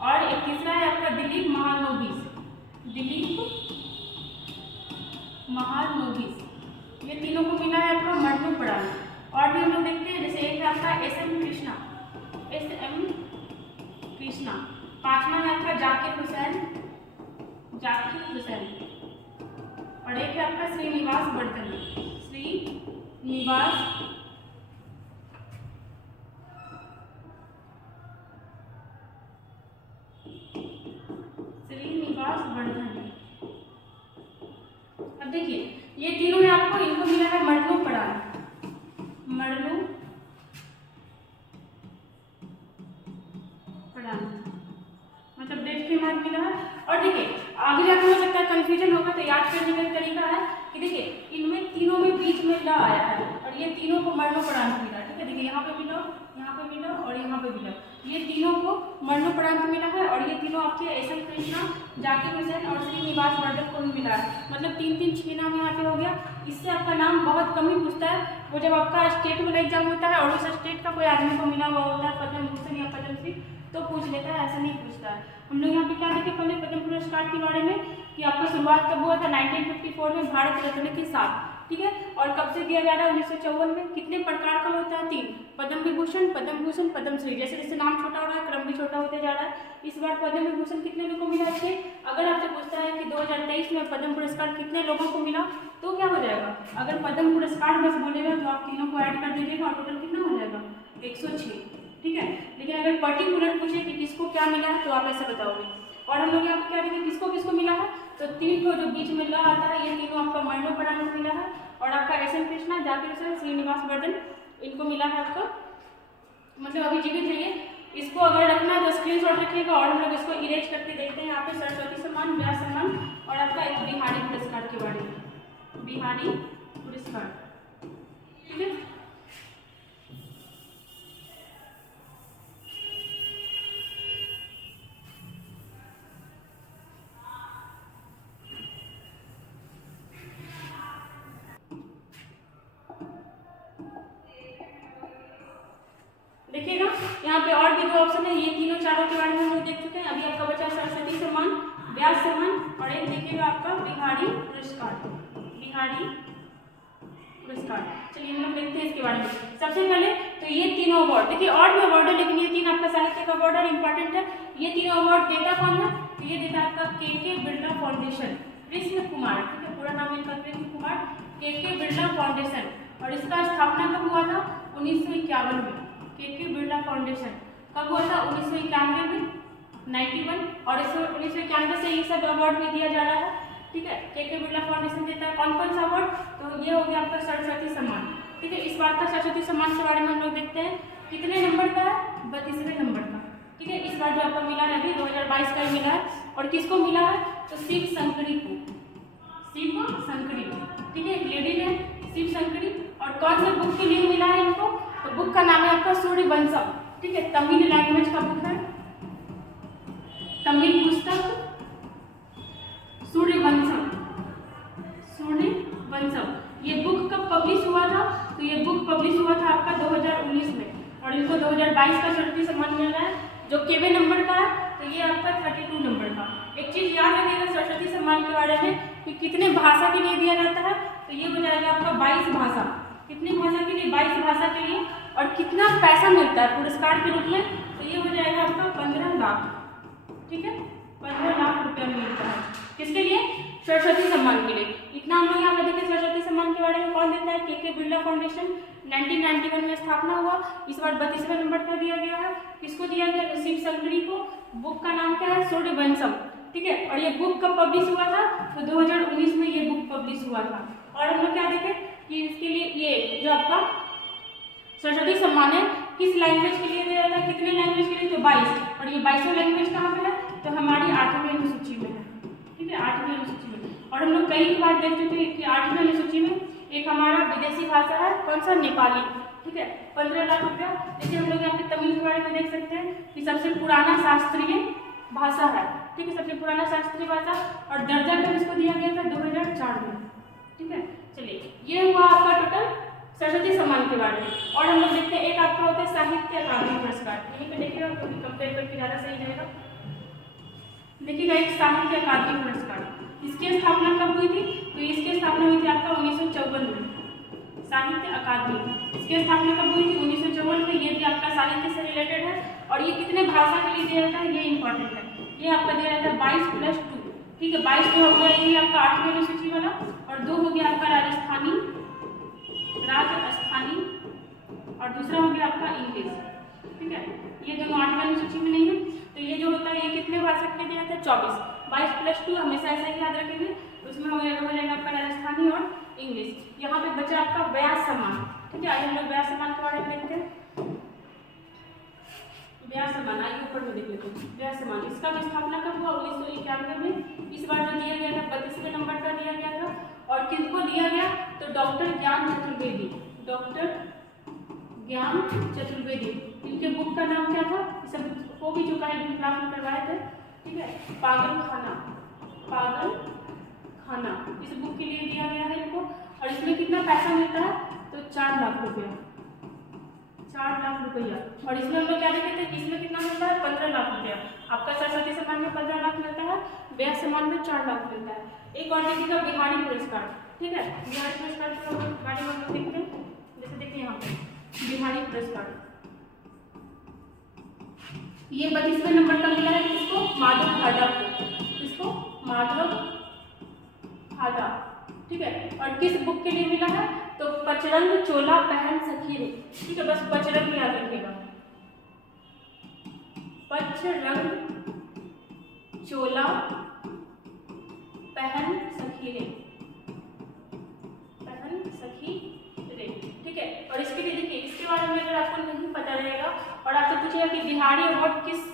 और एक तीसरा है आपका दिलीप महालनोबिस, दिलीप महालनोबिस। ये तीनों को मिला है आपका मरणोपरांत। और भी हम लोग देखते हैं, जैसे एक है आपका एस.एम. कृष्णा, एस.एम. कृष्णा। 5वां है आपका जाकिर हुसैन, जाकिर हुसैन। और एक है आपका श्रीनिवास वर्धन, श्रीनिवास वर्धन। अब देखिए ये तीनों है आपको, इनको मिला है मरणोपरांत, मरणोपरांत, मतलब डेट के बाद मिला है। और देखिए आगे जाकर हो सकता है कंफ्यूजन होगा, तो याद करने का तरीका है कि देखिए इनमें तीनों में बीच में ल आया है, और ये तीनों को मरणोपरांत मिला। ठीक है, देखिए यहाँ पे मिला, यहाँ पे मिला, और यहाँ पे मिला, ये तीनों को मरणोपरांत मिला है। और ये तीनों आपके एस.एम. कृष्णा, जाकिर हुसैन और श्रीनिवास वर्धन को भी मिला है। मतलब 3 6 नाम यहाँ पे हो गया। इससे आपका नाम बहुत कम ही पूछता है, वो जब आपका स्टेट वाला एग्जाम होता है और उस स्टेट का कोई आदमी को मिला हुआ होता है पद्म भूषण या पद्म श्री, तो पूछ लेता है, ऐसा नहीं पूछता है। हम लोग यहाँ पे क्या देखें पहले पद्म पुरस्कार के बारे में, कि आपका शुरुआत कब हुआ था, 1954 में भारत रत्न के साथ। ठीक है, और कब से दिया जा रहा है, 1954 में। कितने प्रकार का होता है, 3, पद्म विभूषण, पद्म भूषण, पद्म श्री। जैसे जैसे नाम छोटा हो रहा है, क्रम भी छोटा होते जा रहा है। इस बार पद्म विभूषण कितने लोगों को मिला है, 6। अगर आपसे पूछता है कि 2023 में पद्म पुरस्कार कितने लोगों को मिला, तो क्या हो जाएगा, अगर पद्म पुरस्कार बस बोलेगा तो आप तीनों को ऐड कर दीजिएगा, और टोटल कितना हो जाएगा, 106। ठीक है, लेकिन अगर पर्टिकुलर पूछे कि किसको क्या मिला है, तो आप ऐसा बताओगे। और हम लोग यहाँ पे क्या देखें किसको किसको मिला है, तो 3 को जो बीच में ल आता है, ये तीनों आपका मरणोपरांत मिला है। और आपका एस.एम. कृष्णा, जाकिर हुसैन, श्रीनिवास वर्धन, इनको मिला है आपका, मतलब अभी जीवित है ये। इसको अगर रखना है तो स्क्रीनशॉट रखिएगा, और हम लोग इसको इरेज करके देखते हैं। यहाँ पे सरस्वती सम्मान, व्यास सम्मान, और आपका एक बिहारी पुरस्कार के बारे में, बिहारी पुरस्कार। ठीक है, देखिएगा यहाँ पे और भी दो ऑप्शन है, ये तीनों चारों के बारे में हम लोग देख चुके हैं। अभी आपका बचा सरस्वती सम्मान, व्यास सम्मान और एक देखिएगा आपका बिहारी पुरस्कार। बिहारी पुरस्कार, चलिए हम लोग देखते हैं इसके बारे में। सबसे पहले तो ये तीनों अवार्ड देखिए, और भी अवार्ड है लेकिन ये तीन आपका साहित्य का अवार्ड है, इंपॉर्टेंट है। ये तीनों अवार्ड देता कौन है? तो ये देता आपका के बिरला फाउंडेशन, कृष्ण कुमार, ठीक है, पूरा नाम इनका कृष्ण कुमार, के बिरला फाउंडेशन। और इसका स्थापना कब हुआ था? 1951 में। के बिरला फाउंडेशन कब हुआ था? 1991 में, 91। और इस 1991 से ये सब अवार्ड भी दिया जा रहा है, ठीक है। के बिरला फाउंडेशन देता है कौन कौन सा अवार्ड? तो ये हो गया आपका सरस्वती सम्मान, ठीक है। इस बार का सरस्वती सम्मान के बारे में हम लोग देखते हैं, कितने नंबर का है? 32वें नंबर का, ठीक है। इस बार जो आपको मिला है अभी 2022 का मिला है, और किसको मिला है? तो शिव शंकरी को, शिव शंकरी, ठीक है, लेडी है शिव शंकरी। और कौन से बुक के लिए मिला है इनको? तो बुक का नाम है आपका सूर्यवंशम, ठीक है, तमिल लैंग्वेज का बुक है, तमिल पुस्तक सूर्यवंशम, सूर्यवंशम। ये बुक कब पब्लिश हुआ था? तो ये बुक पब्लिश हुआ था आपका 2019 में, और इनको 2022 का सरस्वती सम्मान मिल रहा है, जो केवे नंबर का है, तो ये आपका 32 नंबर का। एक चीज याद रखिएगा सरस्वती सम्मान के बारे में कि कितने भाषा के लिए दिया जाता है, तो ये हो जाएगा आपका 22 भाषा। कितनी भाषा के लिए? 22 भाषा के लिए। और कितना पैसा मिलता है पुरस्कार के रूप में? तो ये हो जाएगा आपका 15 लाख, ठीक है, 15 लाख रुपया मिलता है। किसके लिए? सरस्वती सम्मान के लिए। इतना हम लोग यहाँ पे देखें सरस्वती सम्मान के बारे में कौन देता है? के बिरला फाउंडेशन, 1991 में स्थापना हुआ। इस बार 32वें नंबर पर दिया गया है। किसको दिया गया? तो शिव शंकरी को। बुक का नाम क्या है? सूर्यवंशम, ठीक है। और ये बुक कब पब्लिश हुआ था? तो 2019 में ये बुक पब्लिश हुआ था। और हम लोग क्या देखें कि इसके लिए ये जो आपका सरस्वती सम्मान है किस लैंग्वेज के लिए दिया जाता है? कितने लैंग्वेज के लिए? तो 22। और ये 22वां लैंग्वेज कहाँ पे है? तो हमारी 8वीं अनुसूची में है, ठीक है, 8वीं अनुसूची में। और हम लोग कई बार देख चुके हैं कि 8वीं अनुसूची में एक हमारा विदेशी भाषा है, कौन सा? नेपाली, ठीक है, 15 लाख रुपया। जैसे हम लोग यहाँ पे तमिल के बारे में देख सकते हैं कि सबसे पुराना शास्त्रीय भाषा है, ठीक है, सबसे पुराना शास्त्रीय भाषा। और दर्जा कब इसको दिया गया था? 2004 में, ठीक है। चलिए ये हुआ आपका टोटल सरस्वती सम्मान के बारे में। और हम लोग देखते हैं एक आपका होता है साहित्य अकादमी पुरस्कार, यहीं पे देखिएगा क्योंकि कंपेयर करके ज़्यादा सही रहेगा। देखिएगा एक साहित्य अकादमी पुरस्कार, इसकी स्थापना कब हुई थी? तो इसकी स्थापना हुई थी आपका 1954 में। साहित्य अकादमी, इसकी स्थापना कब हुई थी? 1954 में। ये भी आपका साहित्य से रिलेटेड है। और ये कितने भाषा के लिए दिया जाता है? ये इंपॉर्टेंट है। ये आपका दिया जाता है 22+2, ठीक है, 22 में हो गया ये आपका 8वीं अनुसूची वाला, और 2 हो गया आपका राजस्थानी, और दूसरा हो गया आपका इंग्लिश, ठीक है। ये दोनों 8वीं अनुसूची में नहीं है। तो ये जो होता है ये कितने भाषा के लिए दिया जाता है? 24। 22+2 हमेशा ऐसा ही याद रखेंगे। उसमें हो जाएगा आपका राजस्थानी और इंग्लिश। यहाँ पे बचा आपका व्यास सम्मान, ठीक है। आइए हम लोग व्यास सम्मान के बारे में देखते हैं। व्यास सम्मान आइए ऊपर में देख लेते हैं। व्यास सम्मान इसका भी स्थापना कब हुआ? 1991 में। इस बार जो दिया गया था 32वें नंबर का दिया गया था। और किसको दिया गया? तो डॉक्टर ज्ञान चतुर्वेदी, डॉक्टर ज्ञान चतुर्वेदी। इनके बुक का नाम क्या था? सब हो भी चुका है, क्लास में करवाए थे, ठीक है, पागल खाना, पागल खाना। इस बुक के लिए दिया गया है इनको। और इसमें कितना पैसा मिलता है? तो 4 लाख रुपया, 4 लाख रुपया। और इसमें हम लोग क्या देखे थे? इसमें कितना मिलता है? 15 लाख रुपया। आपका सरस्वती सम्मान में 15 लाख मिलता है, व्यास सम्मान में 4 लाख मिलता है। एक और देखिएगा बिहारी पुरस्कार, ठीक है। बिहारी पुरस्कार के बारे में हम लोग देखते हैं। जैसे देखिए यहाँ पे बिहारी पुरस्कार, ये 32वें नंबर का मिला है किसको? माधव हाडा को। किसको? माधव हाडा, ठीक है। और किस बुक के लिए मिला है? तो पचरंग चोला पहन सखी रे, ठीक है, बस पचरंग याद रखिएगा, पचरंग चोला पहन सखी रे, पहन सखी रे, ठीक है। और इसके लिए देखिए इसके बारे में अगर आपको नहीं पता रहेगा और आपसे पूछेगा कि बिहारी अवार्ड किस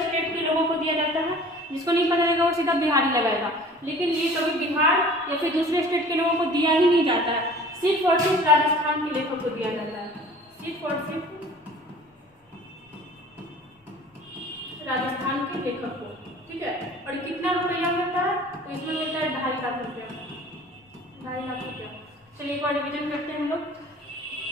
स्टेट के लोगों को दिया जाता है, जिसको नहीं पता रहेगा वो सीधा बिहारी लगाएगा। लेकिन ये कभी बिहार या फिर दूसरे स्टेट के लोगों को दिया ही नहीं जाता है, सिर्फ और सिर्फ राजस्थान के लेखक को दिया जाता है, सिर्फ और सिर्फ राजस्थान के लेखक को, ठीक है। और कितना रुपया मिलता है? तो इसमें मिलता है 2.5 लाख रुपया, 2.5 लाख रुपया। चलिए एक बार रिविजन करते हैं हम लोग।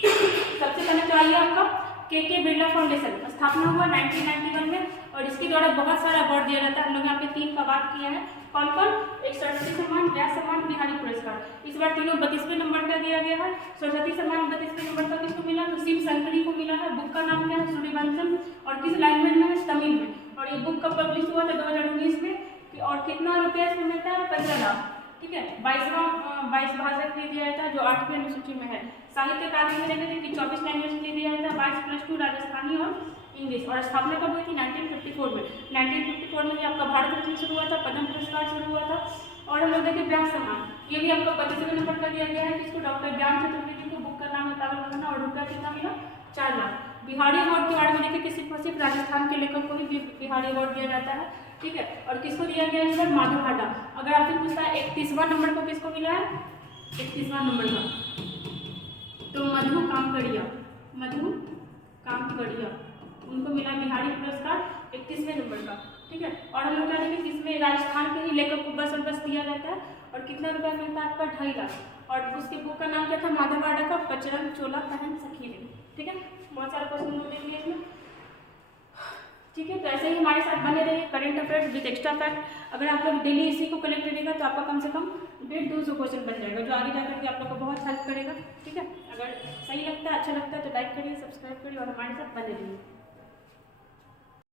सबसे पहले तो आइए आपका के बिरला फाउंडेशन स्थापना हुआ 1991 में, और इसके द्वारा बहुत सारा अवार्ड दिया जाता है। हम लोग यहाँ पे 3 का बात किया है, कौन कौन? एक सरस्वती सम्मान, व्यास सम्मान, बिहारी पुरस्कार। इस बार तीनों 32वें नंबर का दिया गया है। सरस्वती सम्मान 32वें नंबर का किसको मिला? तो शिव शंकरी को मिला है। बुक का नाम क्या है? सूर्यवंशम। और किस लैंग्वेज में है? तमिल में। और ये बुक कब पब्लिश हुआ था? 2019 में। और कितना रुपया इसमें मिलता है? 15 लाख। ठीक है। 22 भाषा के लिए दिया जाता है, जो 8वीं अनुसूची में है। साहित्य कार्य में देखते थे कि 24 लैंग्वेज के लिए दिया जाता है, 22+2 राजस्थानी और इंग्लिश। और स्थापना कब हुई थी? 1954 में। 1954 में आपका भारत रत्न शुरू हुआ था, पद्म पुरस्कार शुरू हुआ था। और हम लोग देखें व्यास सम्मान, ये भी आपका 25वें नंबर का दिया गया है, जिसको डॉक्टर ज्ञान चतुर्वेदी को। बुक का नाम है पागल खाना, और रुपया कितना मिला? 4 लाख। बिहारी अवार्ड के बारे में देखें कि सिर्फ राजस्थान के लेखक को ही बिहारी अवार्ड दिया जाता है। ठीक है। और किसको दिया गया है? सर माधव हाडा। अगर आपसे पूछता है 31वां नंबर को किसको मिला है? 31वां नंबर का तो मधु कामकड़िया, मधु कामकड़िया, उनको मिला बिहारी पुरस्कार 31वें नंबर का। ठीक है। और हम लोग क्या देखें कि इसमें राजस्थान के ही लेखक को बस और बस दिया जाता है। और कितना रुपया मिलता है आपका? 2.5 लाख। और उसके बुक का नाम क्या था? माधव हाडा का बजरंग चोला पहन सखी रे। ठीक है। बहुत सारा क्वेश्चन हम लोग देख लिए इसमें। ठीक है। तो ऐसे ही हमारे साथ बने रहिए current affairs with extra fact. अगर आप लोग डेली इसी को कलेक्ट करिएगा तो आपका कम से कम 150-200 क्वेश्चन बन जाएगा, जो आगे जाकर के आप लोग को बहुत हेल्प करेगा। ठीक है। अगर सही लगता है, अच्छा लगता है तो लाइक करिए, सब्सक्राइब करिए और हमारे साथ बने रहिए।